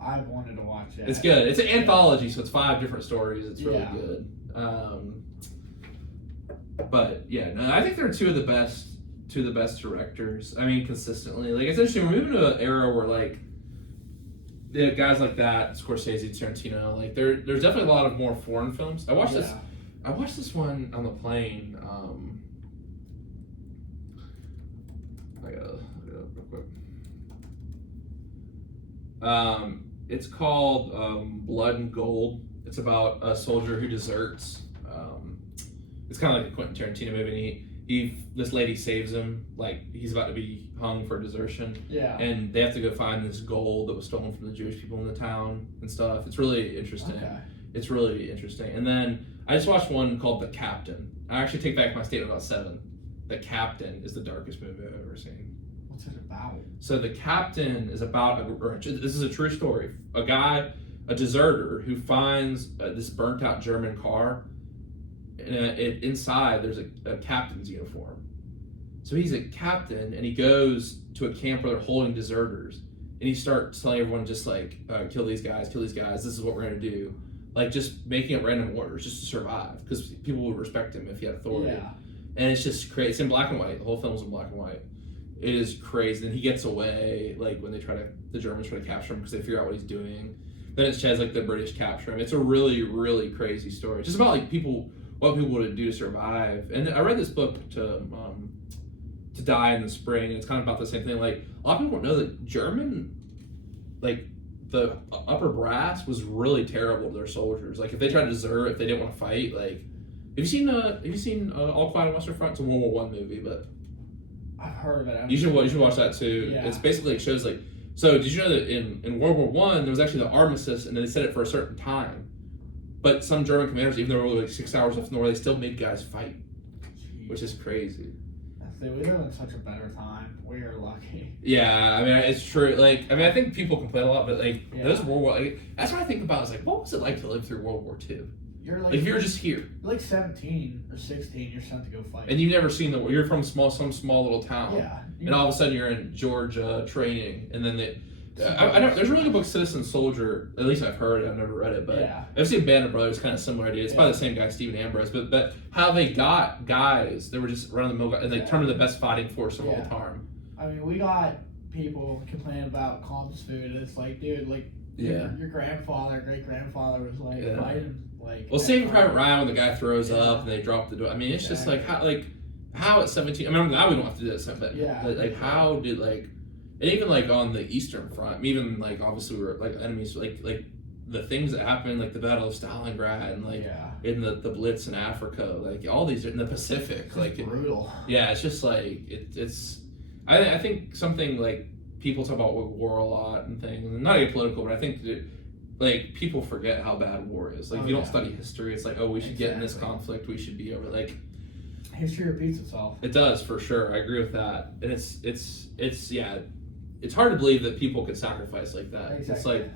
I wanted to watch it. It's good. It's an anthology, so it's 5 different stories. It's really Yeah. good. But yeah, no, I think they're two of the best directors. I mean, consistently. Like, it's interesting. We're moving to an era where like guys like that, Scorsese, Tarantino, like there's definitely a lot of more foreign films. I watched this one on the plane. I gotta look it up real quick. It's called Blood and Gold. It's about a soldier who deserts. It's kind of like a Quentin Tarantino movie. And this lady saves him, like he's about to be hung for desertion. Yeah. And they have to go find this gold that was stolen from the Jewish people in the town and stuff. It's really interesting. Okay. It's really interesting. And then I just watched one called The Captain. I actually take back my statement about 7. The Captain is the darkest movie I've ever seen. What's it about? So The Captain is about this is a true story. A deserter who finds this burnt out German car. Inside there's a captain's uniform. So he's a captain and he goes to a camp where they're holding deserters and he starts telling everyone just like kill these guys, this is what we're going to do, like just making up random orders just to survive because people would respect him if he had authority. Yeah. And it's just crazy. It's in black and white. The whole film's in black and white. It is crazy. And he gets away like when the Germans try to capture him because they figure out what he's doing. Then it says like the British capture him. It's a really, really crazy story. It's just about like what people would do to survive. And I read this book to Die in the Spring. And it's kind of about the same thing. Like a lot of people don't know that German, like the upper brass was really terrible to their soldiers. Like if they tried to desert, if they didn't want to fight, like have you seen All Quiet on the Western Front? It's a World War I movie, but I've heard of it. You should watch that too. Yeah. It's basically it shows like, so did you know that in World War I there was actually the armistice and they set it for a certain time, but some German commanders, even though there were like 6 hours left in the war, they still made guys fight, which is crazy. We live in such a better time. We are lucky. Yeah, I mean it's true. Like I think people complain a lot, but like those World War, that's what I think about. Is like, what was it like to live through World War II? You're like if you were just here, you're like 17 or 16, you're sent to go fight, and you've never seen the war. You're from some small little town, and all of a sudden you're in Georgia training, and then there's a really good book, Citizen Soldier. At least I've heard it. I've never read it, but I've seen Band of Brothers, kind of similar idea. It's by the same guy, Stephen Ambrose, but how they got guys, they were just run of the mill guys, and they turned into the best fighting force of all time. I mean, we got people complaining about Columbus food. It's like, dude, like your grandfather, great grandfather was like fighting. Like, well, Saving Private Ryan when the guy throws up and they drop the door. I mean, it's just like how at 17. I mean, I'm glad we don't have to do this, but like how did like, and even like on the Eastern Front, even like obviously we were like enemies, like the things that happened, like the Battle of Stalingrad and like in the Blitz in Africa, like all these in the Pacific, like brutal. It's just like it's. I think something like people talk about war a lot and things, and not get political, but I think that, like people forget how bad war is. Like if you don't study history, it's like, oh, we should get in this conflict, we should be over. Like history repeats itself. It does, for sure. I agree with that. And it's hard to believe that people could sacrifice like that. Exactly. It's like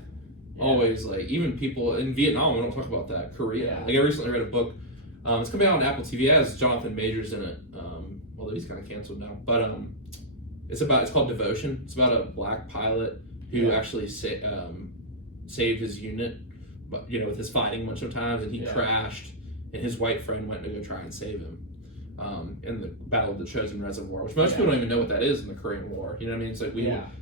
always like even people in Vietnam, we don't talk about that. Korea. Like I recently read a book. It's coming out on Apple TV. It has Jonathan Majors in it. Although he's kind of canceled now, but it's called Devotion. It's about a black pilot who actually saved his unit, but with his fighting a bunch of times, and he crashed, and his white friend went to go try and save him in the Battle of the Chosin Reservoir, which most people don't even know what that is in the Korean War. You know what I mean? It's like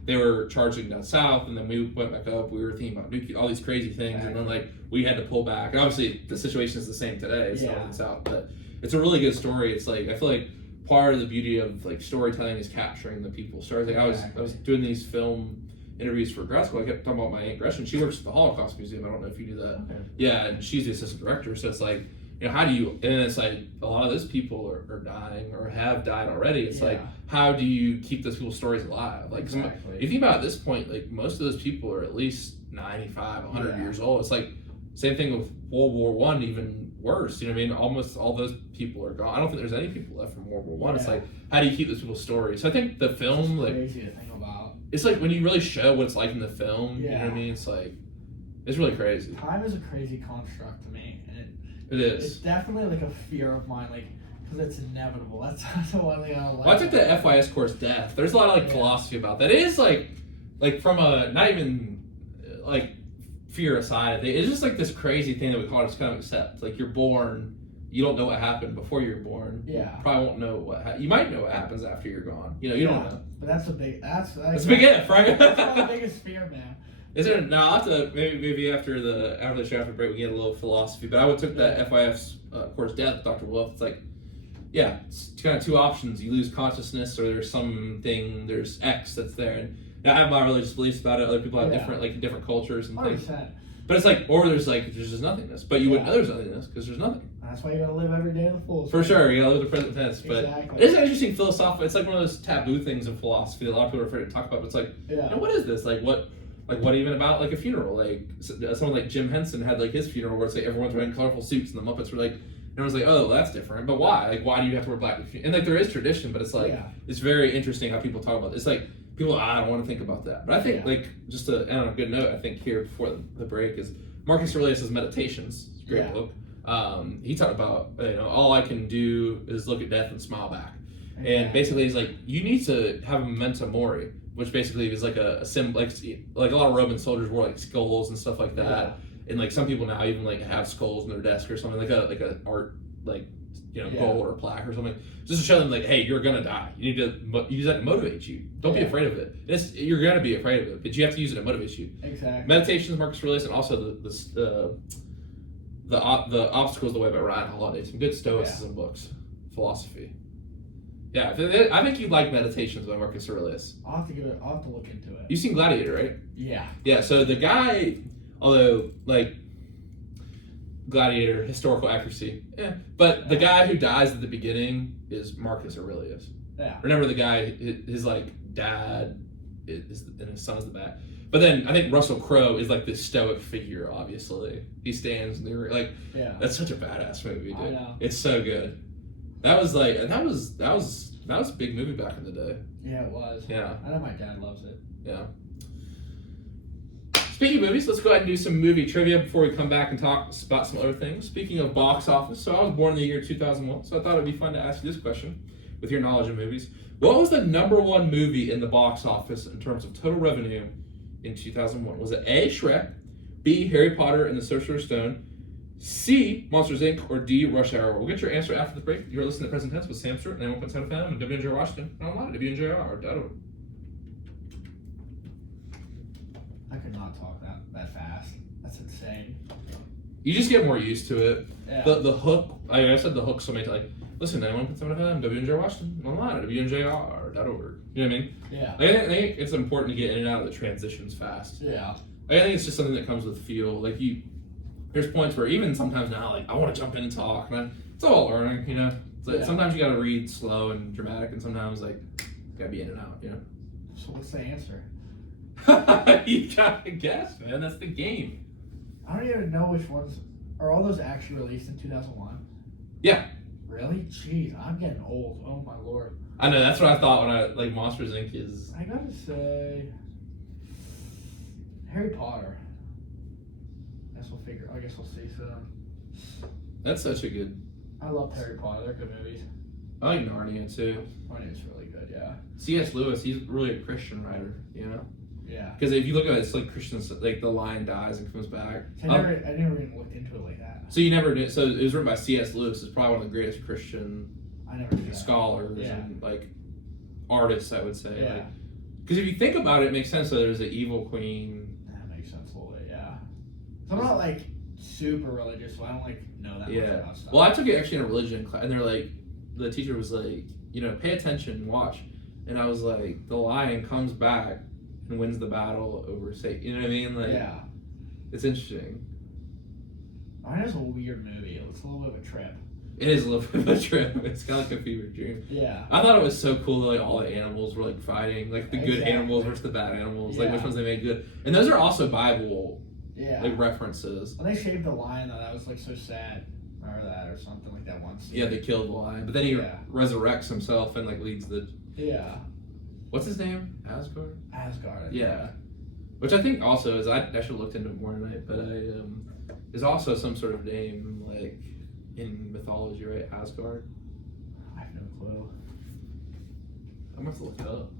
they were charging down south, and then we went back up. We were thinking about nuclear, all these crazy things, and then like we had to pull back. And obviously, the situation is the same today. It's north and south, but it's a really good story. It's like I feel like part of the beauty of like storytelling is capturing the people's stories. Like I was doing these film interviews for grad school. I kept talking about my Aunt Gretchen. She works at the Holocaust Museum. I don't know if you do that. Okay. Yeah, and she's the assistant director. So it's like, how do you? And then it's like a lot of those people are dying or have died already. It's like, how do you keep those people's stories alive? Like, if you think about it at this point, like most of those people are at least 95, 100 years old. It's like same thing with World War I, even worse. You know what I mean? Almost all those people are gone. I don't think there's any people left from World War I. It's like, how do you keep those people's stories? So I think the film, like, crazy to think about. It's like when you really show what it's like in the film. You know what I mean? It's like, it's really crazy. Time is a crazy construct to me, and it is. It's definitely like a fear of mine. Like, Because it's inevitable. That's the one thing I don't like. Well, I took the FYS course Death. There's a lot of philosophy about that. It is like from a not even like fear aside, it's just like this crazy thing that we call it just kind of accept. Like you're born, you don't know what happened before you're born. Yeah. You probably won't know you might know what happens after you're gone. You don't know. But that's a big. That's a big if, right? That's my biggest fear, man. Is it now? I'll have to maybe after the show after break we get a little philosophy. But I would took that FIF's course Death with Dr. Wolf. It's like. Yeah, it's kind of two options. You lose consciousness, or there's X that's there. And I have my religious beliefs about it. Other people have different cultures and 100%. things. But it's like, or there's just nothingness. But you wouldn't know there's nothingness because there's nothing. That's why you gotta live every day in the full. For sure, you gotta live the present tense. But exactly. It is an interesting philosophical. It's like one of those taboo things in philosophy that a lot of people are afraid to talk about. But it's like, what is this? Like what even about like a funeral? Like someone like Jim Henson had like his funeral where it's like everyone's wearing colorful suits and the Muppets were like. And I was like, oh, that's different. But why? Like, why do you have to wear black? And like, there is tradition, but it's like, it's very interesting how people talk about it. It's like, people, I don't want to think about that. But I think, like, just to end on a good note, I think here before the break is Marcus Aurelius' Meditations. It's a great book. He talked about, all I can do is look at death and smile back. And basically, he's like, you need to have a memento mori, which basically is like a symbol, like a lot of Roman soldiers wore like skulls and stuff like that. Yeah. And like some people now even like have skulls in their desk or something like a art gold or plaque or something, just to show them like, hey, you're gonna die. You need to use that to motivate you. Don't be afraid of it. You're gonna be afraid of it, but you have to use it to motivate you. Exactly. Meditations, Marcus Aurelius, and also the obstacles the way by Ryan Holiday. Some good stoicism books, philosophy. Yeah, I think you'd like Meditations by Marcus Aurelius. I'll have to look into it. You've seen Gladiator, right? Yeah. Yeah. So the guy. Although, like, Gladiator, historical accuracy. Yeah. But the guy who dies at the beginning is Marcus Aurelius. Yeah. Remember the guy, his like, dad is and his son's the bat. But then I think Russell Crowe is like this stoic figure, obviously. He stands and they're like, that's such a badass movie, dude. I know. It's so good. That was a big movie back in the day. Yeah, it was. Yeah. I know my dad loves it. Yeah. Speaking of movies, let's go ahead and do some movie trivia before we come back and talk about some other things. Speaking of box office, so I was born in the year 2001, so I thought it'd be fun to ask you this question with your knowledge of movies. What was the #1 movie in the box office in terms of total revenue in 2001? Was it A, Shrek, B, Harry Potter and the Sorcerer's Stone, C, Monsters, Inc., or D, Rush Hour? We'll get your answer after the break. You're listening to Present Tense with Sam Stewart, 91.7 FM, and WNJR Washington, and online at WNJR.org. I could not talk that fast. That's insane. You just get more used to it. Yeah. The hook, I said the hook so many times. Like, listen, 91.7 FM, WNJR Washington, online at WNJR.org. You know what I mean? Yeah. I think it's important to get in and out of the transitions fast. Yeah. I think it's just something that comes with feel. Like there's points where even sometimes now, like I want to jump in and talk, and it's all learning, you know. Sometimes you got to read slow and dramatic, and sometimes like you got to be in and out, you know. So what's the answer? You gotta guess, man. That's the game. I don't even know which ones. Are all those actually released in 2001? Yeah. Really? Jeez, I'm getting old. Oh my lord. I know. That's what I thought when I like Monsters Inc. is. I gotta say, Harry Potter. I guess we'll see soon. That's such a good. I love Harry Potter. They're good movies. I like Narnia too. Narnia's really good. Yeah. C.S. Lewis. He's really a Christian writer, you know. Yeah. Because if you look at it, it's like Christians, like the lion dies and comes back. I never even looked into it like that. So you never did. So it was written by C.S. Lewis. It's probably one of the greatest Christian scholars and like artists, I would say. Yeah. Because if you think about it, it makes sense. So there's an evil queen. That makes sense a little bit. Yeah. So I'm not like super religious, so I don't like know that much about stuff. Well, I took it actually in a religion class, and they're like, the teacher was like, pay attention, watch, and I was like, the lion comes back and wins the battle over Satan. You know what I mean? Like, yeah. It's interesting. Narnia's a weird movie. It's a little bit of a trip. It is a little bit of a trip. It's kind of like a fever dream. Yeah. I thought it was so cool that like all the animals were like fighting, like the good animals versus the bad animals, like which ones they made good. And those are also Bible like references. When they shaved the lion though, that was like so sad. Remember that or something like that one scene. Yeah, they killed the lion. But then he resurrects himself and like leads the what's his name? Asgard? Asgard. Yeah. Which I think also is I should have looked into it more tonight, but is also some sort of name like in mythology, right? Asgard. no clue. I'm gonna have to look it up.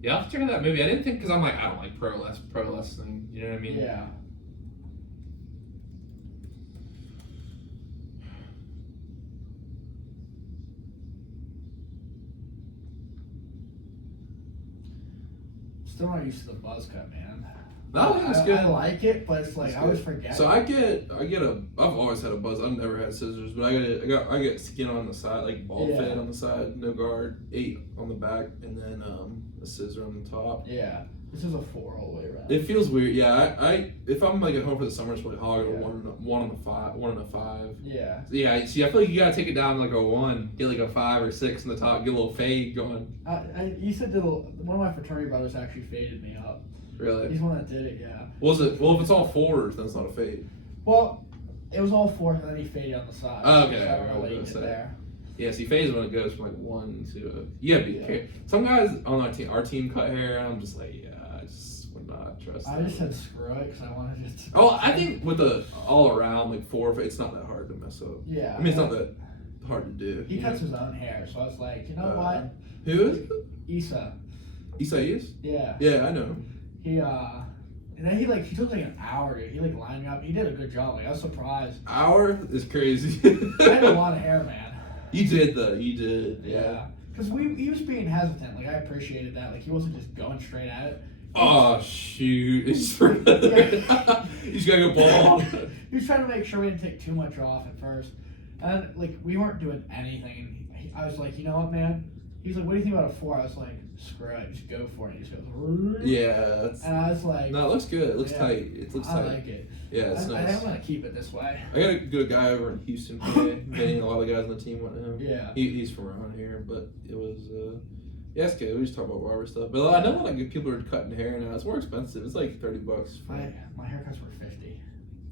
Yeah, I'll have to check out that movie. I didn't think because I don't like pro wrestling. You know what I mean? Yeah. Still not used to the buzz cut, man. That one was good. I like it, but it's like It's I always good. forget. So I've always had a buzz. I've never had scissors, but I get skin on the side, like bald Yeah. fade on the side, no guard, 8 on the back, and then a scissor on the top. Yeah. This is a 4 all the way around. It feels weird. Yeah, I if I'm like at home for the summer, it's probably hog or Yeah. one on a 5. Yeah. Yeah, see, I feel like you gotta take it down like a 1, get like a 5 or 6 in the top, get a little fade going. You said one of my fraternity brothers actually faded me up. Really? He's the one that did it, yeah. Well, if it's all 4s, then it's not a fade. Well, it was all 4, and then he faded on the side. Oh, okay. So I don't know I what he was did gonna say. there. Yeah, see, phase when it goes from like 1 to you gotta be careful. Some guys on our team cut hair, and I'm just like, yeah, I just would not trust. I them. just said screw it because I wanted it to. Oh, I think with the all around like 4, it's not that hard to mess up. Yeah. I mean, it's not that hard to do. He cuts his own hair, so I was like, you know what? Who is it? Issa. Isaias? Yeah. Yeah, I know. And then he took like an hour, dude. He like lined me up. He did a good job. Like I was surprised. Hour is crazy. I had a lot of hair, man. You did though. You did. Yeah. Because he was being hesitant. Like I appreciated that. Like he wasn't just going straight at it. Oh shoot! He's gotta go bald. He was trying to make sure we didn't take too much off at first, and then, like we weren't doing anything. And I was like, you know what, man? He's like, what do you think about a 4? I was like, screw it, just go for it. He just goes, Yeah. and I was like, No, it looks good. It looks yeah, tight. It looks tight. I like it. Yeah, it's I nice. am gonna keep it this way. I got a good guy over in Houston today. Benny, a lot of the guys on the team went to him. Yeah. He's from around here, but it was yeah, it's good. We just talk about barber stuff. But I know like people are cutting hair now. It's more expensive. It's like $30 My haircuts were 50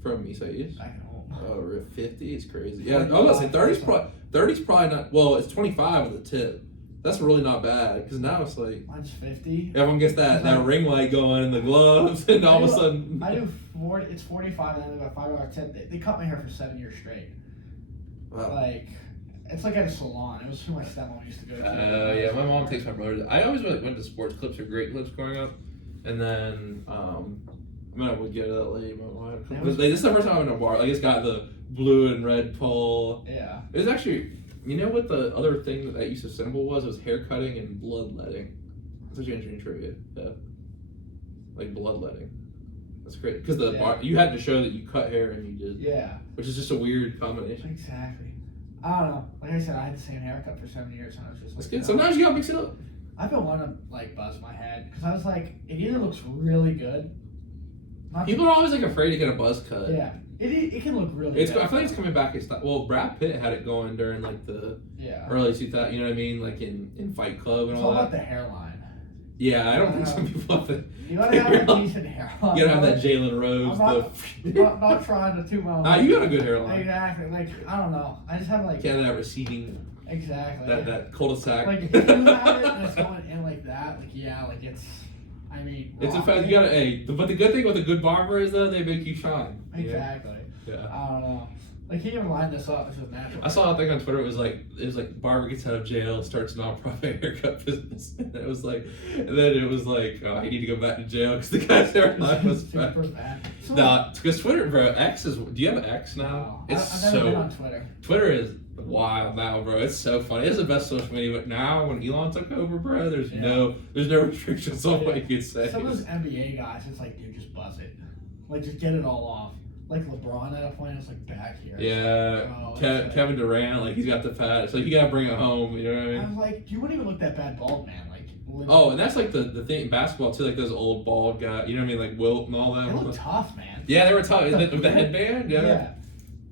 from Isaias. back at home. Oh, 50? It's crazy. Yeah, I was gonna say 30's probably not. Well, it's 25 with the tip. That's really not bad because now it's like Mine's 50. everyone gets that ring light going and the gloves, and all of a sudden I do 40. It's 45, and then I got $5 tip. They cut my hair for 7 years straight. wow. Like it's like at a salon. It was who my stepmom used to go to. Yeah, my mom takes my brother. I always went to sports clips or great clips growing up, and then I mean I would get that lady. My wife. This is the first time I went to a bar. Like it's got the blue and red pole. Yeah. It was actually, you know what the other thing that used to symbol was? It was hair cutting and bloodletting. That's what you engineering trivia. Yeah. Like bloodletting. That's great because the bar you had to show that you cut hair and you did. Yeah. Which is just a weird combination. Exactly. I don't know. Like I said, I had the same haircut for 7 years, and I was just like, That's good. Sometimes you gotta mix it up. I've been wanting to like buzz my head because I was like, it either looks really good. People are always like afraid to get a buzz cut. Yeah. It can look really good. I feel like it's coming back. Well, Brad Pitt had it going during like the early 2000s. You know what I mean? Like in Fight Club and It's all all that. about the hairline. Yeah, I don't think some people have that. You gotta have a decent hairline. You gotta have that Jalen Rose. I'm not trying to toot my own. Nah, you got a good hairline. Exactly. Like I don't know. I just have like. You have that receding. Exactly. That cul-de-sac. Like if you have it and it's going in like that, like like it's. I mean. It's a fact. You gotta. But the good thing with a good barber is though they make you shine. Exactly. Yeah. I don't know. Like he even lined this up. It's just natural. I saw a thing on Twitter. It was like barber gets out of jail, starts nonprofit haircut business, and it was like, and then it was like, oh, you need to go back to jail because the guy's hairline was bad. Super bad. Nah, because Twitter, bro, X is. Do you have an X now? No, I've never been on Twitter. Twitter is wild now, bro. It's so funny. It's the best social media, but now when Elon took over, bro, there's no restrictions on what you can say. Some of those NBA guys, it's like, dude, just buzz it, like just get it all off. Like LeBron at a point, it's like back here. Yeah, like, Kevin Durant, like he's got the fat. It's like you gotta bring it home. You know what I mean? I was like, you wouldn't even look that bad, bald man. Like. Oh, and that's like the thing in basketball too. Like those old bald guys. You know what I mean? Like Wilt and all that. They look tough, man. Yeah, they were tough. With the headband. Yeah.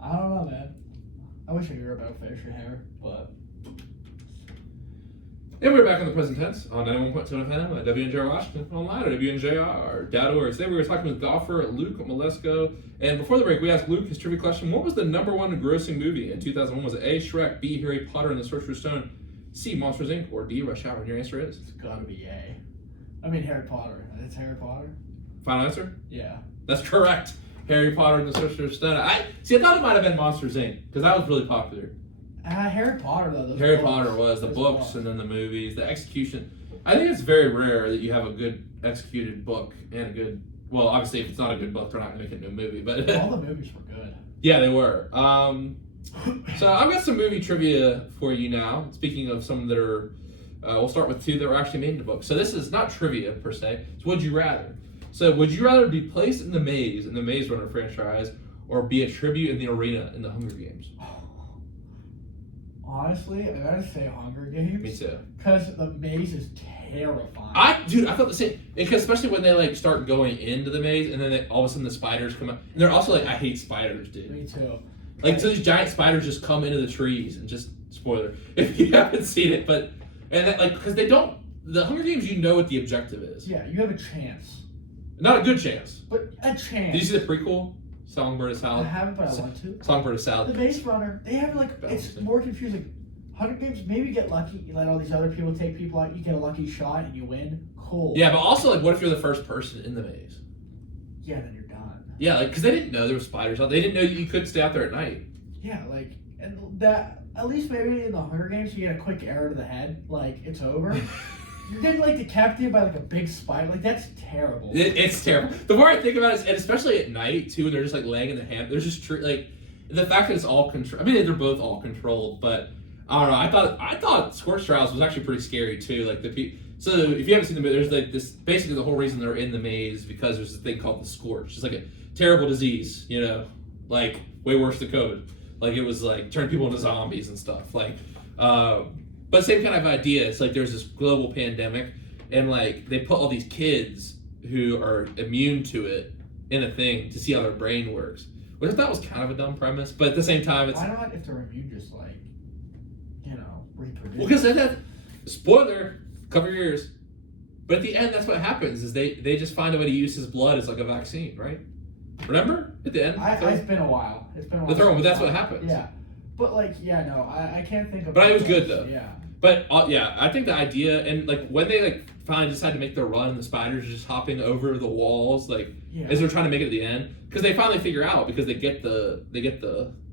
I don't know, man. I wish I could grow about facial hair, but. And we're back in the present tense on 91.7 FM at WNJR Washington, online at WNJR.org. Today we were talking with golfer Luke Melisko. And before the break, we asked Luke his trivia question. What was the #1 grossing movie in 2001? Was it A, Shrek, B, Harry Potter and the Sorcerer's Stone, C, Monsters, Inc., or D, Rush Hour? And your answer is? It's gotta be A. I mean Harry Potter. It's Harry Potter. Final answer? Yeah. That's correct. Harry Potter and the Sorcerer's Stone. I thought it might have been Monsters Inc. because that was really popular. Harry Potter though. Those Harry books. Potter was the books and then the movies, the execution. I think it's very rare that you have a good executed book and a good. Well, obviously, if it's not a good book, they're not going to make it into a movie. But all the movies were good. Yeah, they were. So I've got some movie trivia for you now. Speaking of some that are, we'll start with two that were actually made into books. So this is not trivia per se. It's would you rather. So would you rather be placed in the Maze Runner franchise, or be a tribute in the arena in the Hunger Games? Honestly, I gotta say Hunger Games. Me too. Because the maze is terrifying. I felt the same. Because especially when they like start going into the maze, and then all of a sudden the spiders come out. And they're also like, I hate spiders, dude. Me too. Like, so these giant spiders just come into the trees and just, spoiler, if you haven't seen it, but, and that, like, because they don't, the Hunger Games, you know what the objective is. Yeah, you have a chance. Not a good chance. But a chance. Did you see the prequel? Songbird of Salad? I haven't, but I want to. Songbird of Salad. The Maze Runner, they have like, it's more confusing. Hunger Games, maybe you get lucky, you let all these other people take people out, you get a lucky shot and you win. Cool. Yeah, but also, like, what if you're the first person in the maze? Yeah, then you're done. Yeah, like, because they didn't know there were spiders out. They didn't know you couldn't stay out there at night. Yeah, like, and that, at least maybe in the Hunger Games, you get a quick arrow to the head, like, it's over. You're getting, like, decapitated by, like, a big spider. Like, that's terrible. It's terrible. The more I think about it, and especially at night, too, when they're just, like, laying in the hamp, there's just, like, the fact that it's all controlled. I mean, they're both all controlled, but I don't know. I thought Scorched Trials was actually pretty scary, too. Like, so if you haven't seen the movie, there's, like, this, basically the whole reason they're in the maze because there's this thing called the Scorch. It's like a terrible disease, you know, like, way worse than COVID. Like, it was, like, turned people into zombies and stuff. Like, but same kind of idea. It's like there's this global pandemic, and like they put all these kids who are immune to it in a thing to see how their brain works. Which I thought was kind of a dumb premise, but at the same time, it's why not if they're immune just like, reproduce? Well, because that spoiler, cover your ears. But at the end, that's what happens is they just find a way to use his blood as like a vaccine, right? Remember at the end? It's been a while. It's been a while. The third one, but that's what happens. Yeah. But like, I can't think of. But it was good though. Yeah. But yeah, I think the idea and like when they like finally decide to make their run, and the spiders are just hopping over the walls, like as they're trying to make it at the end, because they finally figure out because they get the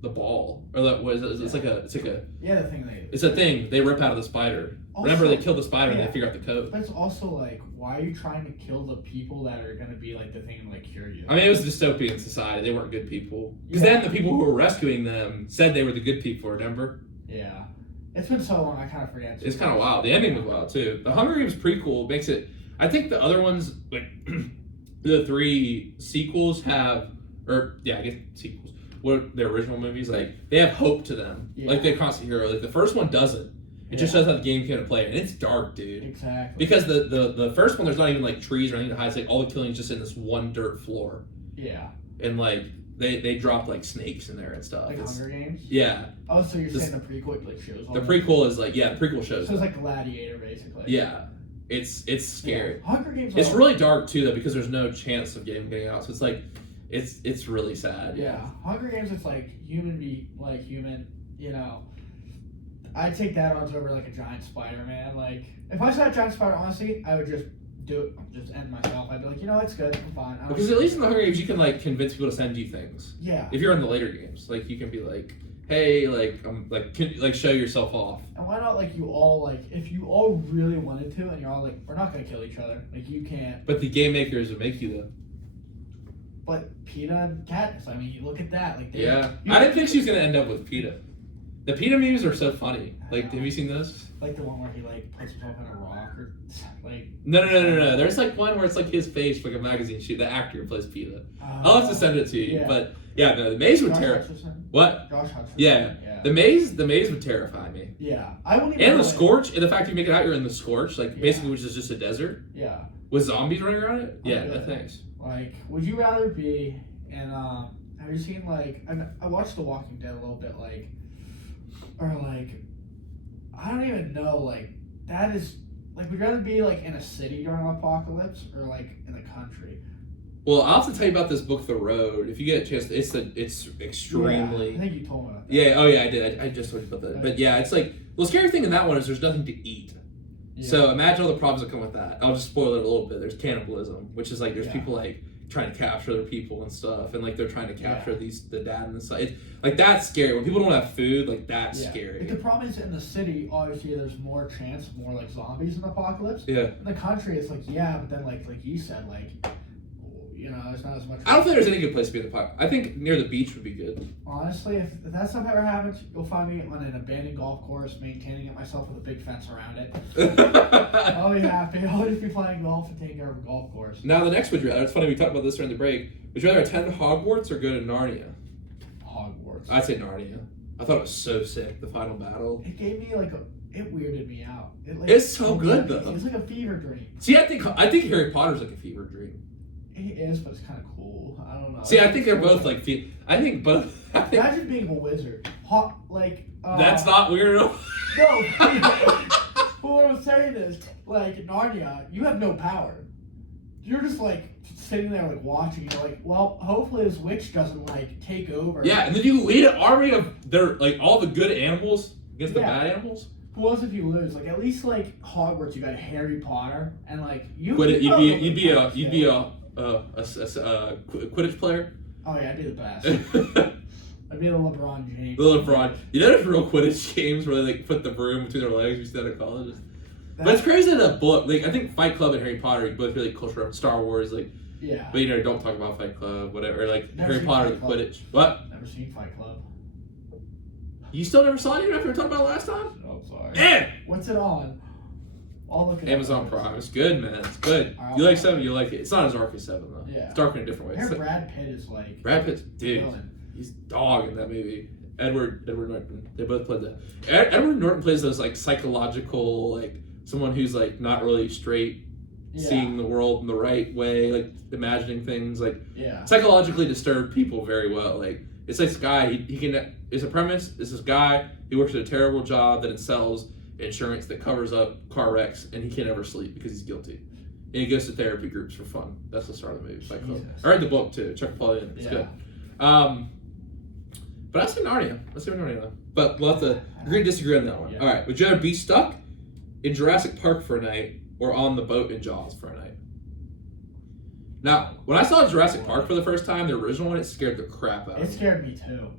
ball or that was it's like a the thing it's a thing they rip out of the spider. Also, remember they kill the spider and they figure out the code. But it's also like, why are you trying to kill the people that are gonna be like the thing and like cure you? I mean, it was a dystopian society. They weren't good people. Because then the people who were rescuing them said they were the good people. Remember? Yeah. It's been so long, I kind of forget. It's kind of wild. The ending was wild too. The Hunger Games prequel makes it. I think the other ones, like the 3 sequels, have, or yeah, I guess sequels. What the original movies like? They have hope to them, like the constant hero. Like the first one doesn't. It just shows how the game can play, and it's dark, dude. Exactly. Because the first one, there's not even like trees or anything to hide. It's like all the killing's just in this one dirt floor. Yeah. And like they drop like snakes in there and stuff. Like Hunger Games. Yeah. Oh, so you're saying the prequel like shows all the prequel is like the prequel shows. So it's like Gladiator basically. Yeah. It's scary. Yeah. Hunger Games. It's really dark too though because there's no chance of getting out. So it's like it's really sad. Yeah. Hunger Games, it's like human, I'd take that odds over like a giant spider, man. Like if I saw a giant spider, honestly, I would just do it, just end myself. I'd be like, it's good, I'm fine. Because at least in the Hunger Games, you can like convince people to send you things. Yeah. If you're in the later games, like you can be like, hey, show yourself off. And why not like you all like if you all really wanted to, and you're all like, we're not gonna kill each other. Like you can't. But the game makers would make you though. But PETA and Katniss, I mean, you look at that. Like I didn't think she was gonna end up with PETA. The PETA memes are so funny. Like, have you seen those? Like the one where he like puts himself in a rock or like. No. There's like one where it's like his face, like a magazine shoot. The actor who plays PETA. I'll have to send it to you. Yeah. But yeah, no, the maze would terrify. What? Josh Hutcherson. Yeah. The maze would terrify me. Yeah, I wouldn't even. And the Scorch, and the fact you make it out, you're in the Scorch, like basically, which is just a desert. Yeah. With zombies running around it. Yeah, no thanks. Like, would you rather be in? Have you seen like? I watched The Walking Dead a little bit, like. Or like, I don't even know, like, that is, like, would you rather be, like, in a city during an apocalypse or, like, in the country? Well, I'll have to tell you about this book, The Road. If you get a chance, it's extremely... Yeah, I think you told me about that. Yeah, I did. I just told you about that. But yeah, it's like, well, the scary thing in that one is there's nothing to eat. Yeah. So imagine all the problems that come with that. I'll just spoil it a little bit. There's cannibalism, which is like there's people like trying to capture other people and stuff, and like they're trying to capture the dad and the son. Like that's scary. When people don't have food, like that's scary. Like, the problem is in the city, obviously there's more chance of more like zombies in the apocalypse. Yeah. In the country, it's like but then like you said, like there's not as much. I don't think there's any good place to be in the park. I think near the beach would be good. Honestly, if that stuff ever happens, you'll find me on an abandoned golf course, maintaining it myself with a big fence around it. I'll be happy. I'll just be playing golf and taking care of a golf course. Now the next would you rather. It's funny we talked about this during the break. Would you rather attend Hogwarts or go to Narnia? Hogwarts. I'd say Narnia. I thought it was so sick. The final battle. It gave me it weirded me out. It's so good though. It's like a fever dream. See, I think Harry Potter's like a fever dream. It is, but it's kind of cool. I don't know. See, I think they're both like. I think both. Imagine being a wizard. That's not weird at all. No. But what I'm saying is, like Narnia, you have no power. You're just like sitting there like watching. You're like, well, hopefully this witch doesn't like take over. Yeah, and then you lead an army of all the good animals against the bad animals. Who else if you lose? Like at least like Hogwarts, you got Harry Potter, and like you'd be a Quidditch player. Oh yeah, I'd be the best. I'd be the LeBron James. The LeBron. You know there's real Quidditch games where they like put the broom between their legs instead of college. But it's crazy that a book. Like I think Fight Club and Harry Potter are both really cultural. Star Wars, like. Yeah. But don't talk about Fight Club, whatever. Like Never Harry Potter, the Quidditch. What? Never seen Fight Club. You still never saw it even after we talked about it last time? Oh, sorry. Man! What's it on? I'll look at Amazon Prime. It's good, man. It's good. You like 7, you like it. It's not as dark as 7, though. Yeah. It's dark in a different way. I heard Brad Pitt is like... Brad Pitt's... Dude, he's dog in that movie. Edward Norton. They both played that. Edward Norton plays those, like, psychological, like, someone who's, like, not really straight, seeing the world in the right way, like, imagining things, like, psychologically disturbed people very well. Like, it's like this guy, he can... It's a premise. It's this guy who works at a terrible job that sells insurance that covers up car wrecks, and he can't ever sleep because he's guilty. And he goes to therapy groups for fun. That's the start of the movie. Fight Club. I read the book too. Check Paul in. It's good. But I said Narnia. Let's say Narnia though. But we'll have to agree and disagree on that one. All right. Would you rather be stuck in Jurassic Park for a night or on the boat in Jaws for a night? Now, when I saw Jurassic Park for the first time, the original one, it scared the crap out of me. It scared me too.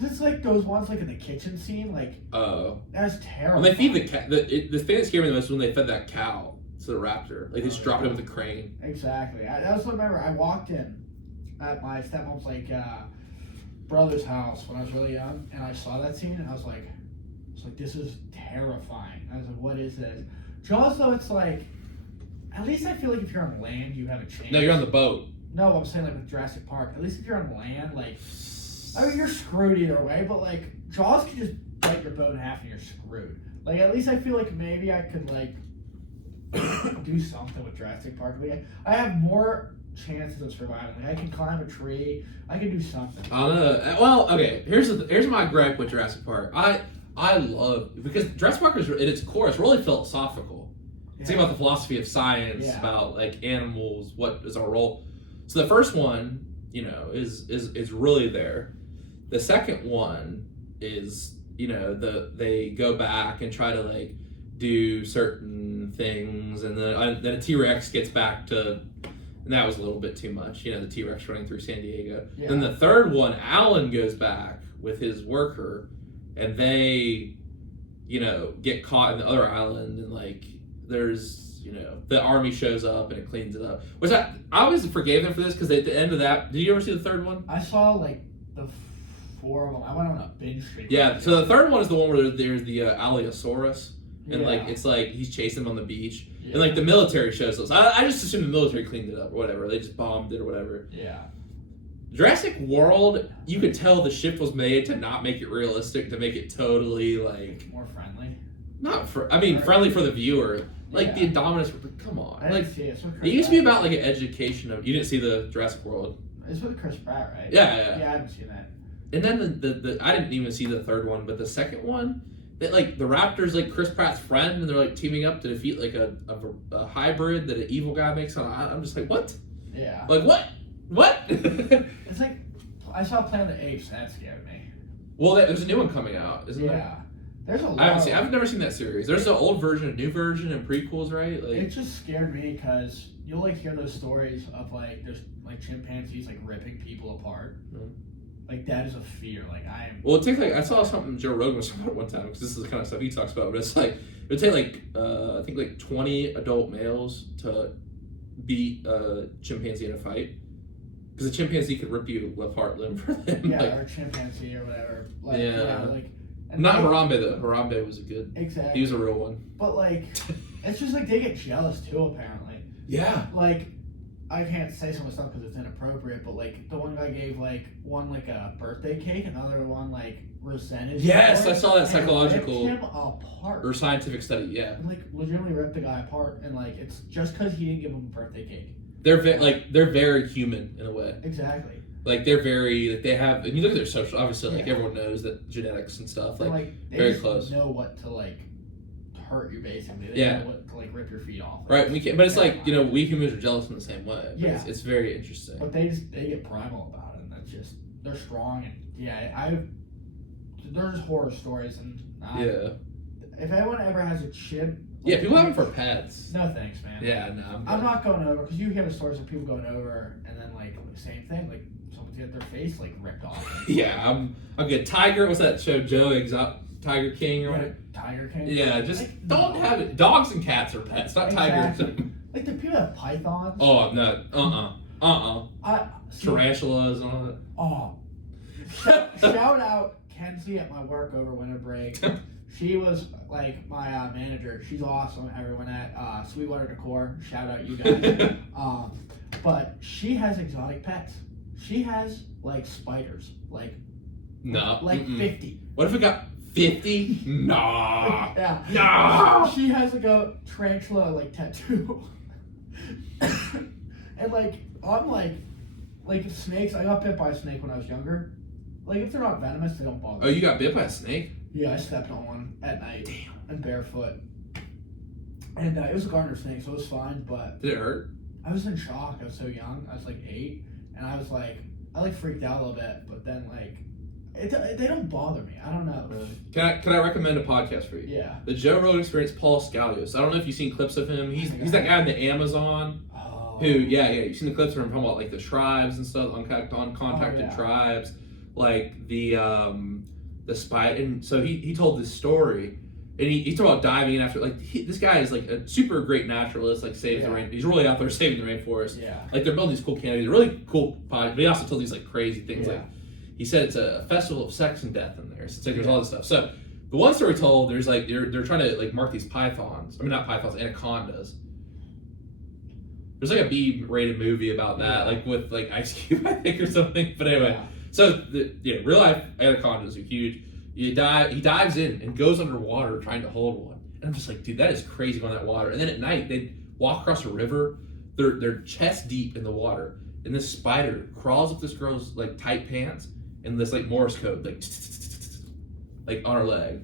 It's like those ones like in the kitchen scene, like that's terrible. When they feed the cat, the thing that scared me the most was when they fed that cow to the raptor. Like they just dropped it with a crane. Exactly. I also remember I walked in at my stepmom's brother's house when I was really young, and I saw that scene, and I was like, this is terrifying. I was like, what is this? Jaws, though, it's like, at least I feel like if you're on land, you have a chance. No, you're on the boat. No, I'm saying like with Jurassic Park. At least if you're on land, like. I mean, you're screwed either way, but, like, Jaws can just bite your boat in half and you're screwed. Like, at least I feel like maybe I could, like, do something with Jurassic Park. Like, I have more chances of surviving. Like, I can climb a tree. I can do something. I don't know. Well, okay, here's my gripe with Jurassic Park. I love, because Jurassic Park is, at its core, it's really philosophical. It's about the philosophy of science, about, like, animals, what is our role. So the first one, is really there. The second one is, they go back and try to like do certain things, and then a T-Rex gets back to, and that was a little bit too much. The T-Rex running through San Diego. Yeah. Then the third one, Alan goes back with his worker, and they, get caught in the other island, and like there's, the army shows up and it cleans it up. Which I always forgave them for this because at the end of that, did you ever see the third one? I saw like the 4 of them. I went on a binge streak. Yeah, so the third one is the one where there's the Allosaurus, and like it's like he's chasing him on the beach, and like the military shows us. I just assumed the military cleaned it up or whatever. They just bombed it or whatever. Yeah. Jurassic World, you could tell the shift was made to not make it realistic, to make it totally like more friendly. Friendly for the viewer. Like the Indominus, come on. I didn't see it. It used to be about like an education of. You didn't see the Jurassic World. It's with Chris Pratt, right? Yeah. Yeah, I haven't seen that. And then the I didn't even see the third one, but the second one, that like the Raptor's like Chris Pratt's friend, and they're like teaming up to defeat like a hybrid that an evil guy makes. I'm just like, what? Yeah. Like what? What? It's like I saw Planet of the Apes. That scared me. Well, there's a new one coming out, isn't there? Yeah. There's a lot. I've never seen that series. There's an old version, a new version, and prequels, right? Like, it just scared me because you'll like hear those stories of like there's like chimpanzees like ripping people apart. Mhm. Like that is a fear. Like I am. well, it takes like I saw something Joe Rogan was talking about one time because this is the kind of stuff he talks about. But it's like it would take like I think like 20 adult males to beat a chimpanzee in a fight because a chimpanzee could rip you apart limb for limb. Yeah, like, or chimpanzee or whatever. Like, Yeah. like. And not they- Harambe though. Harambe was a good. Exactly. He was a real one. But like, it's just like they get jealous too. Apparently, Yeah. like I can't say some of the stuff because it's inappropriate. But like the one guy gave like one like a birthday cake, another one like resented. Yes, for it, I saw that and psychological- ripped him apart. Or scientific study. Yeah. And, like legitimately ripped the guy apart, and like it's just because he didn't give him a birthday cake. They're very human in a way. Exactly. Like they're very like they have and you look at their social obviously like Yeah. everyone knows that genetics and stuff And, like they very just close. know what to like hurt you basically. They Yeah. know what to like rip your feet off. right we can but it's like you know we humans are jealous in the same way but Yeah. it's very interesting. But they get primal about it, and that's just they're strong, and there's horror stories, and Yeah. if anyone ever has a chip, Yeah, people have them for pets. No thanks, man. Yeah, no. I'm not going over because you hear the stories of people going over and then like same thing, like someone's got their face like ripped off. Yeah, I'm good. Tiger, what's that show? Tiger King or Yeah, whatever? Tiger King. Yeah, just Like, don't have it. Dogs and cats are pets, not tigers. Exactly. Like the people have pythons. Oh no, tarantulas and all that. Oh, shout out Kenzie at my work over winter break. She was like my manager. She's awesome. Everyone at Sweetwater Decor. Shout out you guys. But she has exotic pets. She has like spiders, like No. 50. What if it got 50? Nah. Yeah. Nah. She has like a tarantula like tattoo. And like I'm like snakes. I got bit by a snake when I was younger. Like if they're not venomous, they don't bother Oh, me. you got bit by a snake? Yeah, I stepped on one at night. Damn. And barefoot. And it was a garter snake, so it was fine, but Did it hurt? I was in shock. I was so young. I was like 8, and I was like, I freaked out a little bit, but then like, they don't bother me. I don't know. Can I recommend a podcast for you? Yeah. The Joe Rogan Experience, Paul Scalios. I don't know if you've seen clips of him. He's that guy in the Amazon Oh. who, you've seen the clips of him talking about like the tribes and stuff, uncontacted yeah. tribes, like the spy. And so he told this story, and he talked about diving in after this guy is like a super great naturalist, like saves the Yeah. rain. He's really out there saving the rainforest. Yeah. Like they're building these cool canopies, really cool pod. But he also told these like crazy things. Yeah. Like he said it's a festival of sex and death in there. So it's like there's all this stuff. So the one story told, there's like they're trying to like mark these pythons. I mean not pythons, anacondas. There's like a B-rated movie about that, like with like Ice Cube, I think, or something. But anyway, so real life anacondas are huge. He dives in and goes underwater trying to hold one. And I'm just like, dude, that is crazy going in that water. And then at night, they walk across a river. They're chest deep in the water. And this spider crawls up this girl's like tight pants and this like Morse code, like on her leg.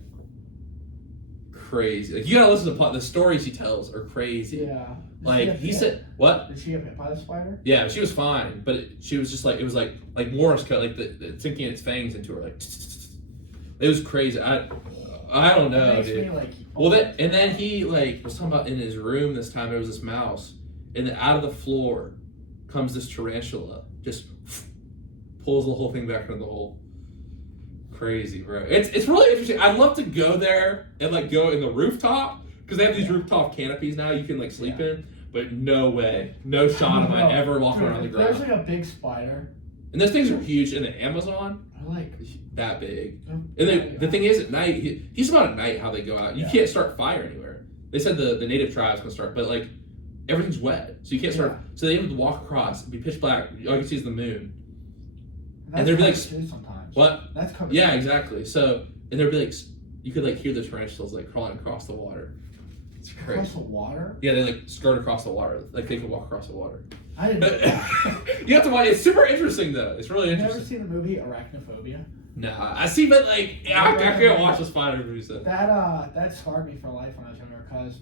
Crazy. Like you gotta listen to the stories he tells are crazy. Yeah. Like he said, what? Did she get hit by the spider? Yeah, she was fine, but she was just like it was like Morse code, like the sinking its fangs into her, like it was crazy. I don't know, It makes dude. me, like, Well, then he like was talking about in his room this time. There was this mouse, and then out of the floor comes this tarantula, just pulls the whole thing back into the hole. Crazy, bro. It's really interesting. I'd love to go there and like go in the rooftop because they have these rooftop canopies now you can like sleep in. But no way, no shot am I ever walking around the There's ground. like a big spider. And those things are huge in the Amazon. I like. That big. And the thing is, at night, he's about at night how they go out. You can't start fire anywhere. They said the native tribes can start, but like everything's wet, so you can't start. So they have to walk across. It'd be pitch black. All you can see is the moon. That's And there'd be like sometimes. what? That's covered. Yeah, exactly. So and there'd be like you could like hear the tarantulas like crawling across the water. It's Across crazy. the water? Yeah, they like skirt across the water. Like they could walk across the water. I didn't know that. You have to watch. It's super interesting though. It's really Have you ever interesting. seen the movie Arachnophobia? Nah, I see, but like I can't watch the spider movie stuff. That scarred me for life when I was younger because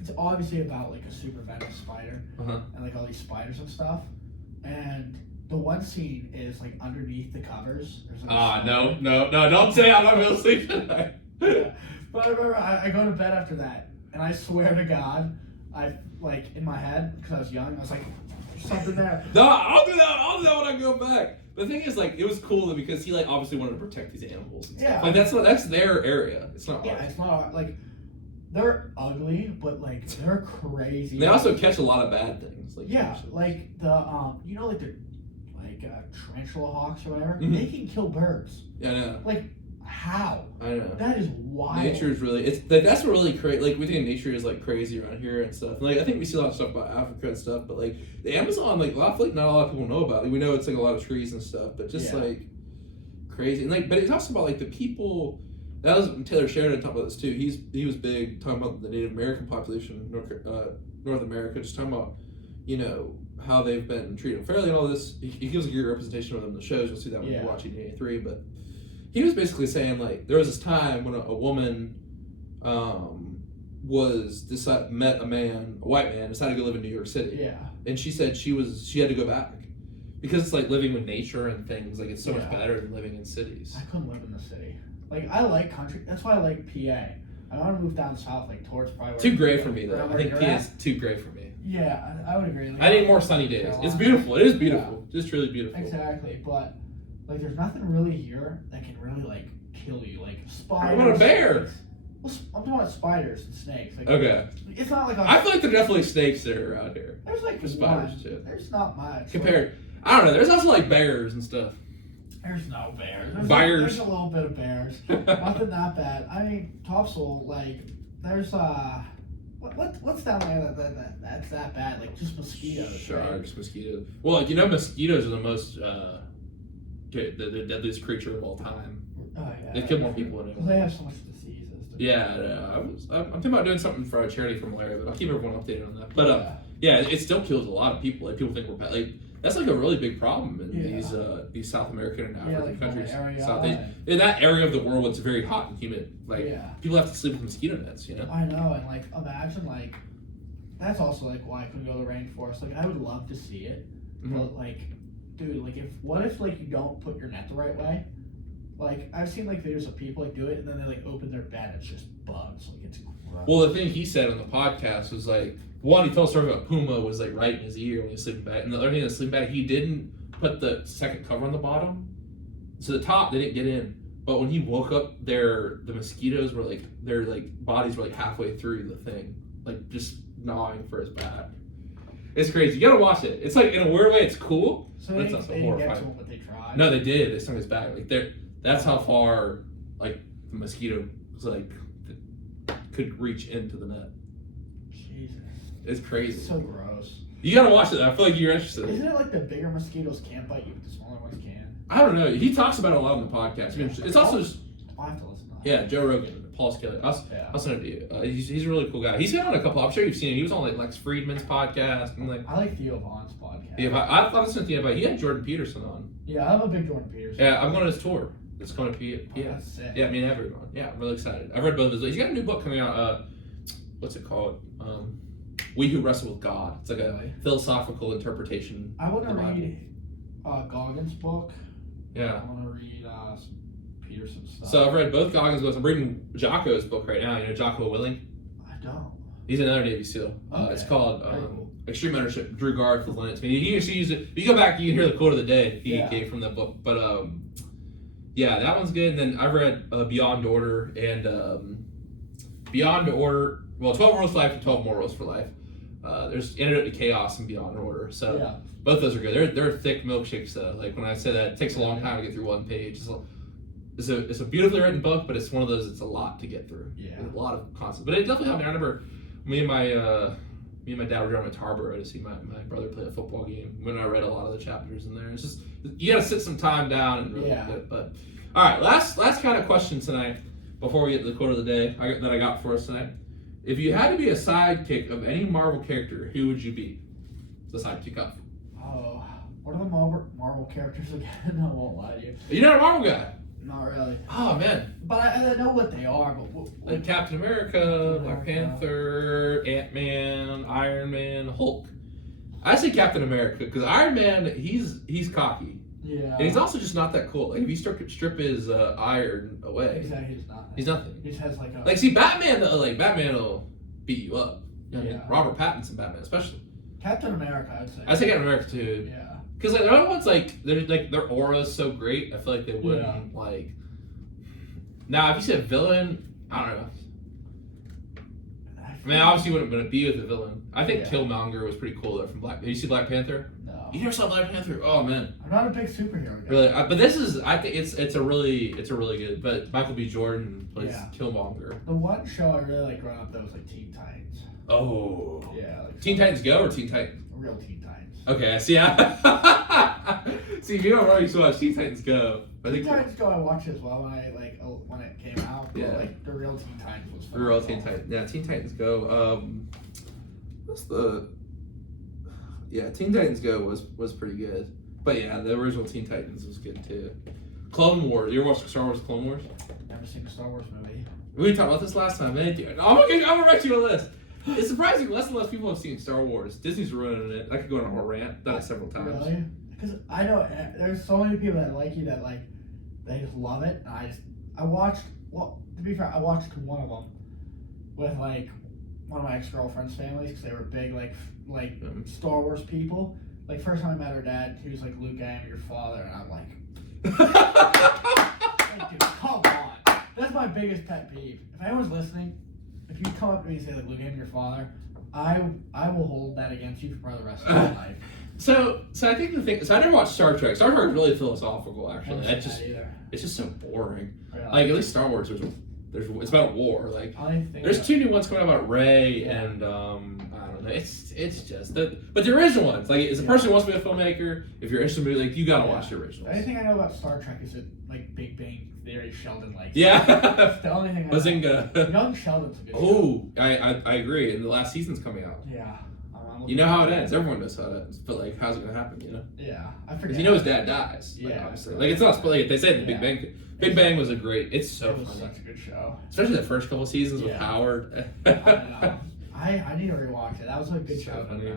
it's obviously about like a super venomous spider Uh-huh. and like all these spiders and stuff, and the one scene is like underneath the covers. There's like no, don't say I'm not going to sleep tonight. Yeah. But I remember I go to bed after that, and I swear to God, I like in my head because I was young, I was like, there's something there. No, I'll do that when I go back. The thing is, like, it was cool because he like obviously wanted to protect these animals. And stuff. Like that's their area. It's not. Yeah, ours. it's not like they're ugly, but like they're crazy. They also catch a lot of bad things. Like like the you know, like the tarantula hawks or whatever. Mm-hmm. They can kill birds. Yeah, I know. Like how? I know. That is wild. Nature is really that's what really crazy. Like we think nature is like crazy around here and stuff. Like I think we see a lot of stuff about Africa and stuff, but like the Amazon, like I feel like not a lot of people know about it. Like, we know it's like a lot of trees and stuff, but just like crazy. And like, but it talks about like the people. That was Taylor Sheridan talked about this too. He was big talking about the Native American population, North America, just talking about how they've been treated unfairly and all this. He gives a good representation of them in the shows. You'll see that when you're watching 83, but. He was basically saying like there was this time when a woman met a white man, decided to go live in New York City. Yeah. And she said she had to go back because it's like living with nature and things like it's so much better than living in cities. I couldn't live in the city. Like I like country. That's why I like PA. I want to move down south, like towards probably. Too gray for me though. I think PA is too gray for me. Yeah, I would agree. Like, I need more sunny days. It's beautiful. It is beautiful. Just really beautiful. Exactly, but. Like, there's nothing really here that can really, like, kill you. Like, spiders. What about a bear? Well, I'm talking about spiders and snakes. Like, okay. It's not like I feel like there are definitely snakes that are out here. There's, like, spiders, too. There's not much. Compared. I don't know. There's also, like, bears and stuff. There's no bears. There's a little bit of bears. Nothing that bad. I mean, Topsail, like, there's, what's down there that's that bad? Like, just mosquitoes. Sharks, right? Mosquitoes. Well, like, mosquitoes are the most, the deadliest creature of all time. Oh yeah. They kill more people than anyone. They have so much diseases. Yeah, I'm thinking about doing something for a charity for malaria, but I'll keep everyone updated on that. But it still kills a lot of people. Like people think we're bad. Like that's like a really big problem in these South American and African countries. In that area of the world, it's very hot and humid. Like people have to sleep with mosquito nets. I know, and like imagine like that's also like why I couldn't go to the rainforest. Like I would love to see it, but like. Dude, like what if like you don't put your net the right way? Like I've seen like videos of people like do it and then they like open their bed and it's just bugs. Like it's gross. Well, the thing he said on the podcast was like one, he told a story about Puma was like right in his ear when he was sleeping bag, and the other thing in the sleeping bag he didn't put the second cover on the bottom, so the top they didn't get in. But when he woke up, the mosquitoes were like their like bodies were like halfway through the thing, like just gnawing for his back. It's crazy. You gotta watch it. It's like in a weird way, it's cool. So but they it's also didn't get to horrifying. him, but they tried. No, they did. They stung his back. Like that's how far like the mosquito was like could reach into the net. Jesus. It's crazy. It's so gross. You gotta watch it. I feel like you're interested. Isn't it like the bigger mosquitoes can't bite you, but the smaller ones can? I don't know. He talks about it a lot on the podcast. It's also just. I'll have to listen to that. Yeah, Joe Rogan, Paul Skelly. I'll send it to you. He's a really cool guy. He's been on a couple. I'm sure you've seen him. He was on like Lex Friedman's podcast and like. I like Theo Vaughn's podcast. Yeah, I've listened to Theo Vaughn. He had Jordan Peterson on. Yeah, I'm a big Jordan Peterson. Yeah, I'm going on his tour. It's going to be. Oh, that's sick. Yeah, me and everyone. Yeah, I'm really excited. I've read both of his. He's got a new book coming out. What's it called? We Who Wrestle with God. It's like a philosophical interpretation. I want to read Goggins' book. Yeah. I want to read Peterson's stuff. So I've read both Goggins' books. I'm reading Jocko's book right now. You know Jocko Willing? I don't. He's another Navy SEAL. Okay. It's called Extreme Ownership. Drew Garth with Linux. He used to use it. If you go back, you can hear the quote of the day he gave from that book. But yeah, that one's good. And then I've read Beyond Order and Beyond Order. Well, 12 Rules for Life and 12 More Rules for Life. There's Antidote to Chaos and Beyond Order. So both those are good. They're thick milkshakes though. Like when I say that, it takes a long time to get through one page. It's a beautifully written book, but it's one of those. It's a lot to get through. Yeah, a lot of concepts. But it definitely helped me. I remember me and my dad were driving to Tarboro to see my brother play a football game. When I read a lot of the chapters in there, it's just you got to sit some time down and really get it. But all right, last kind of question tonight before we get to the quote of the day that I got for us tonight. If you had to be a sidekick of any Marvel character, who would you be? The sidekick of. Oh, what are the Marvel characters again? I won't lie to you. You're not a Marvel guy. Not really. Oh man. But I know what they are. But like Captain America, Black Panther, Ant-Man, Iron Man, Hulk. I say Captain America because Iron Man, he's cocky. Yeah. And he's also just not that cool. Like if you strip his iron away, Exactly, he's not. he's nothing. He just has like a. Like see Batman though, like Batman will beat you up. You know what I mean? Yeah. Robert Pattinson Batman especially. Captain America, I'd say. I say Captain America too. Yeah. Because like the other ones, like their aura is so great. I feel like they wouldn't like. Now, if you said villain, I don't know. I mean, obviously, you wouldn't be with a villain. I think Killmonger was pretty cool though from Black. Did you see Black Panther? No. You never saw Black Panther? Oh man. I'm not a big superhero guy. Really, but this is. I think it's a really good. But Michael B. Jordan plays Killmonger. The one show I really like growing up though was like Teen Titans. Oh. Yeah. Like Teen Titans Go or Teen Titans? Real Teen Titans. Okay, I see. See, if you don't already watch Teen Titans Go. Teen Titans Go, I watched as well when it came out. But like the real Teen Titans was fun. The real Teen Titans. Yeah, Teen Titans Go. What's the? Yeah, Teen Titans Go was pretty good. But yeah, the original Teen Titans was good too. Clone Wars. You ever watched Star Wars Clone Wars? Never seen a Star Wars movie. We talked about this last time, man. I'm gonna write you a list. It's surprising less and less people have seen Star Wars. Disney's ruining it. I could go on a whole rant. Done it several times. Really? Because I know there's so many people that like you that like they just love it. And I watched. Well, to be fair, I watched one of them with like one of my ex-girlfriend's families because they were big like Star Wars people. Like first time I met her dad, he was like, "Luke, I am your father," and I'm like, hey, dude, come on. That's my biggest pet peeve. If anyone's listening, if you come up to me and say like, "Luke, I am your father," I will hold that against you for the rest of my life. So I think the thing. So I never watched Star Trek. Star Trek is really philosophical, actually. It's just so boring. Really? Like at least Star Wars, it's about war. Like there's 2 new ones coming out about Rey and I don't know. It's just but the original ones. Like as a person who wants to be a filmmaker, if you're interested in movie, like you gotta watch the originals. The only thing I know about Star Trek is that like Big Bang Theory, Sheldon likes. Yeah. That's the only thing I know. Bazinga. Young Sheldon's a good show. Oh, I agree. And the last season's coming out. Yeah. You know how it ends. Everyone knows how it ends. But like, how's it gonna happen? You know? Yeah, I forget. Because you know his dad dies. Like, obviously. Like it's not. Like they said, the Big Bang. Big Bang was a great. It's so funny. Such a good show. Especially the first couple seasons with Howard. I know. I need to rewatch it. That was a good show. Funny.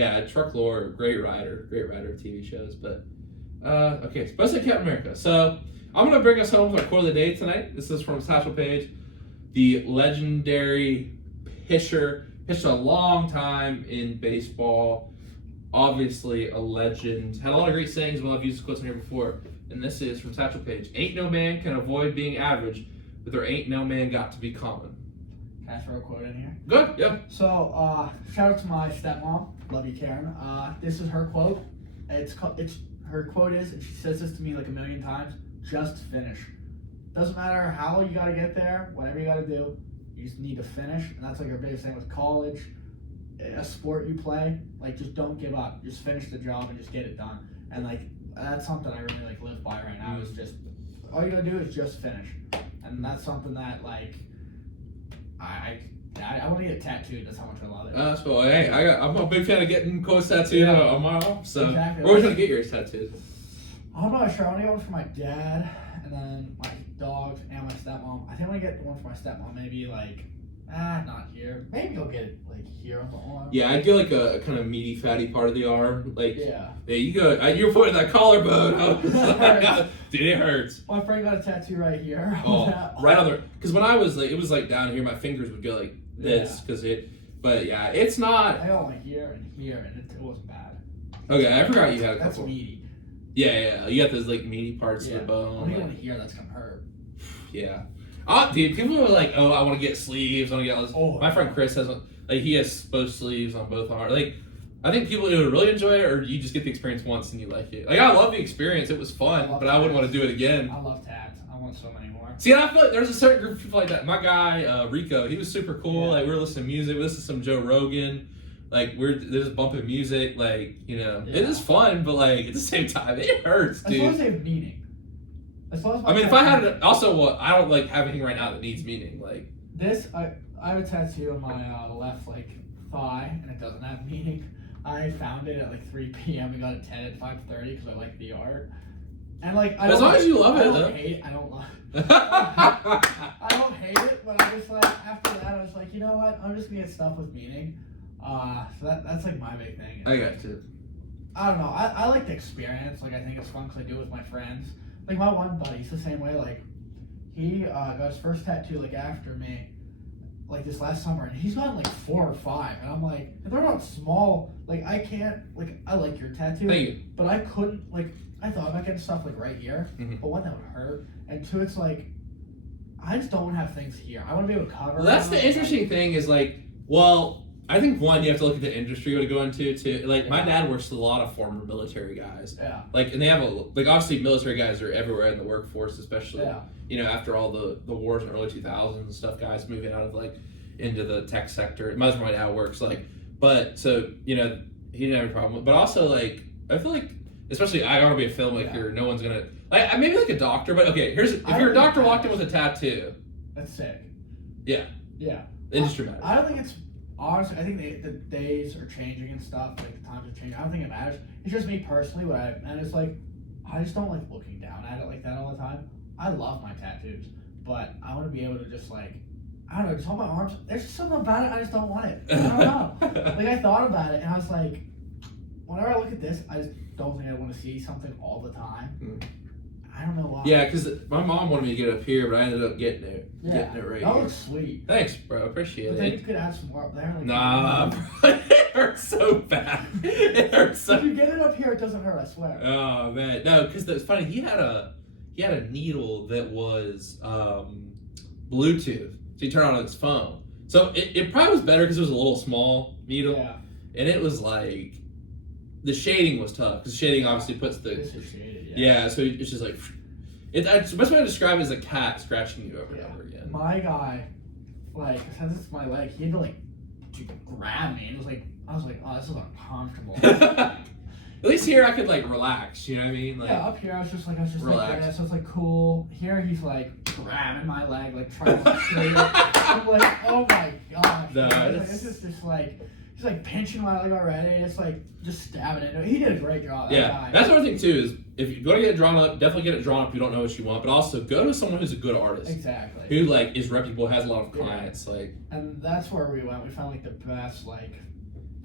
And Truck Lore, great writer of TV shows. But okay, so let's say Captain America. So I'm gonna bring us home with our quote of the day tonight. This is from Satchel Paige, the legendary pitcher. Pitched a long time in baseball. Obviously a legend. Had a lot of great sayings. Well, I've used quotes in here before. And this is from Satchel Paige. Ain't no man can avoid being average, but there ain't no man got to be common. Can I throw a quote in here? Good, yeah. So, shout out to my stepmom. Love you, Karen. This is her quote. Her quote is, and she says this to me like a million times, just finish. Doesn't matter how you got to get there, whatever you got to do, you just need to finish. And that's like our biggest thing with college, a sport you play. Like, just don't give up. Just finish the job and just get it done. And like, that's something I really like live by right now. Is just all you gotta do is just finish, and that's something that like I want to get tattooed. That's how much I love it. That's cool. Hey, I'm a big fan of getting quotes tattooed on my arm. So exactly. Where are we trying to get yours tattooed? I'm not sure. I want to get one for my dad, and then my dogs, and my stepmom. I think I'm gonna get one for my stepmom. Maybe like not here. Maybe I'll get it like here on the arm. Yeah, I'd get like a kind of meaty, fatty part of the arm. Like, yeah, you go. You're putting that collarbone. I was like, dude, it hurts. My friend got a tattoo right here. Oh, right on there. Because when I was like, it was like down here. My fingers would go like this because But yeah, it's not. I got one here, and it wasn't bad. Okay, I forgot you had a couple. That's meaty. Yeah. You got those like meaty parts of the bone. When you want to hear, that's gonna hurt. Yeah. Oh, dude, people are like, oh, I want to get sleeves. I want to get all this. Oh, my friend Chris has, like, he has both sleeves on both arms. Like, I think people either really enjoy it or you just get the experience once and you like it. Like, I love the experience. It was fun, but I wouldn't want to do it again. I love tabs. I want so many more. See, I feel like there's a certain group of people like that. My guy, Rico, he was super cool. Like, we were listening to music. We listened to some Joe Rogan. Like, they're just bumping music. Like, you know, it is fun, but, like, at the same time, it hurts, dude. As long as they have meaning. I mean, if I had I don't like have anything right now that needs meaning. Like this, I have a tattoo on my left like thigh, and it doesn't have meaning. I found it at like 3 p.m. We got it 10 at 5:30 because I like the art. And like, as long as you love it, I don't love it. I don't hate it, but I just like after that, I was like, you know what? I'm just gonna get stuff with meaning. So that's like my big thing. I got you. I don't know. I like the experience. Like, I think it's fun because I do it with my friends. Like, my one buddy, he's the same way. Like, he got his first tattoo, like, after me, like, this last summer. And he's gotten, like, 4 or 5. And I'm like, if they're not small, like, I can't, like, I like your tattoo. Thank you. But I couldn't, like, I thought about getting stuff, like, right here. Mm-hmm. But one, that would hurt. And two, it's like, I just don't want to have things here. I want to be able to cover. Well, that's the interesting thing is, like, well, I think one, you have to look at the industry you want to go into too. Like, my dad works with a lot of former military guys. Yeah. Like, and they have like, obviously military guys are everywhere in the workforce, especially you know, after all the wars in the early 2000s and stuff, guys moving out of like into the tech sector. Most of my dad works like, but so you know, he didn't have a problem. But also, like, I feel like, especially I want to be a filmmaker. No one's gonna like, maybe like a doctor. But okay, here's if you're a doctor walked in with a tattoo, that's sick. Yeah. Yeah. The industry matters. I don't think it's. Honestly, I think the days are changing and stuff. Like, the times are changing. I don't think it matters. It's just me personally, and it's like, I just don't like looking down at it like that all the time. I love my tattoos, but I want to be able to just like, I don't know, just hold my arms. There's just something about it. I just don't want it. I don't know. Like, I thought about it, and I was like, whenever I look at this, I just don't think I want to see something all the time. I don't know why. Yeah, because my mom wanted me to get it up here, but I ended up getting it. Yeah. Getting it right that here. looks sweet. Thanks, bro. Appreciate But it. then you could add some more up there. Like, Nah, bro. It hurts so bad. It hurts so. If you get it up here, it doesn't hurt. I swear. Oh man, no, because it's funny. He had a needle that was Bluetooth, so you turn it on his phone. So it probably was better because it was a little small needle, and it was like the shading was tough because shading obviously puts the This is shaded, yeah. So it's just like it's the best way to describe it is a cat scratching you over and over again. My guy, like, since it's my leg, he had to like to grab me. And it was like, I was like, oh, this is uncomfortable. At least here I could like relax. You know what I mean? Like, yeah, up here I was just relax. like this. So it's like cool. Here he's like grabbing my leg, like trying to straight it. I'm like, oh my gosh. No, like, this is just like. He's like pinching my leg already. It's like just stabbing it. He did a great job. That guy. That's another thing too. Is if you're going to get it drawn up, definitely get it drawn up. If you don't know what you want, but also go to someone who's a good artist. Exactly. Who like is reputable, has a lot of clients. Like, and that's where we went. We found like the best like.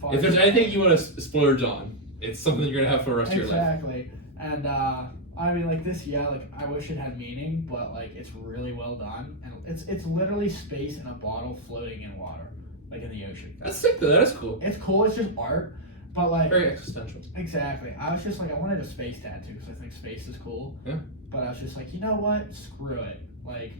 If there's anything you want to splurge on, it's something you're gonna have for the rest of your life. Exactly. And I mean, like this, like I wish it had meaning, but like it's really well done, and it's literally space in a bottle floating in water. Like in the ocean. That's sick though. That is cool. It's cool. It's just art, but like very existential. Exactly. I was just like, I wanted a space tattoo because I think space is cool. Yeah. But I was just like, you know what? Screw it. Like,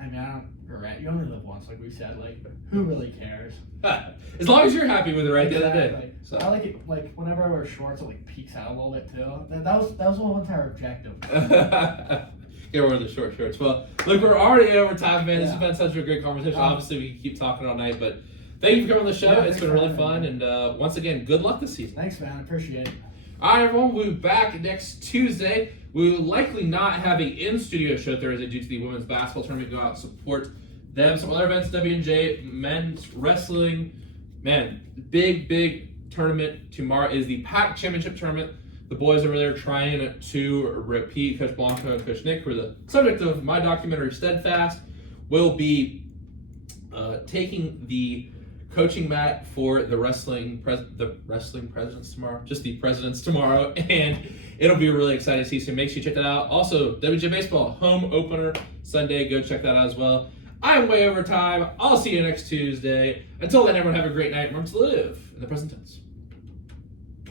I mean, I don't regret. You only live once, like we said. Like, who really cares? As long as you're happy with it, right? The other day. So I like it. Like whenever I wear shorts, it like peeks out a little bit too. That was the whole entire objective. Get rid of the short shorts. Well, look, we're already over time, man. This has been such a great conversation. Yeah. Obviously, we can keep talking all night, but thank you for coming on the show. Yeah, it's been really fun, me. and once again, good luck this season. Thanks, man. I appreciate it. All right, everyone. We'll be back next Tuesday. We will likely not have an in-studio show Thursday due to the women's basketball tournament. Go out and support them. Some other events, W&J, men's wrestling. Man, big tournament tomorrow is the PAC Championship Tournament. The boys over there trying to repeat. Coach Blanco and Coach Nick, who are the subject of my documentary Steadfast, will be taking the coaching mat for the wrestling presidents tomorrow. Just the presidents tomorrow, and it'll be really exciting to see. So make sure you check that out. Also, WJ Baseball home opener Sunday. Go check that out as well. I'm way over time. I'll see you next Tuesday. Until then, everyone have a great night. Remember to live in the present tense.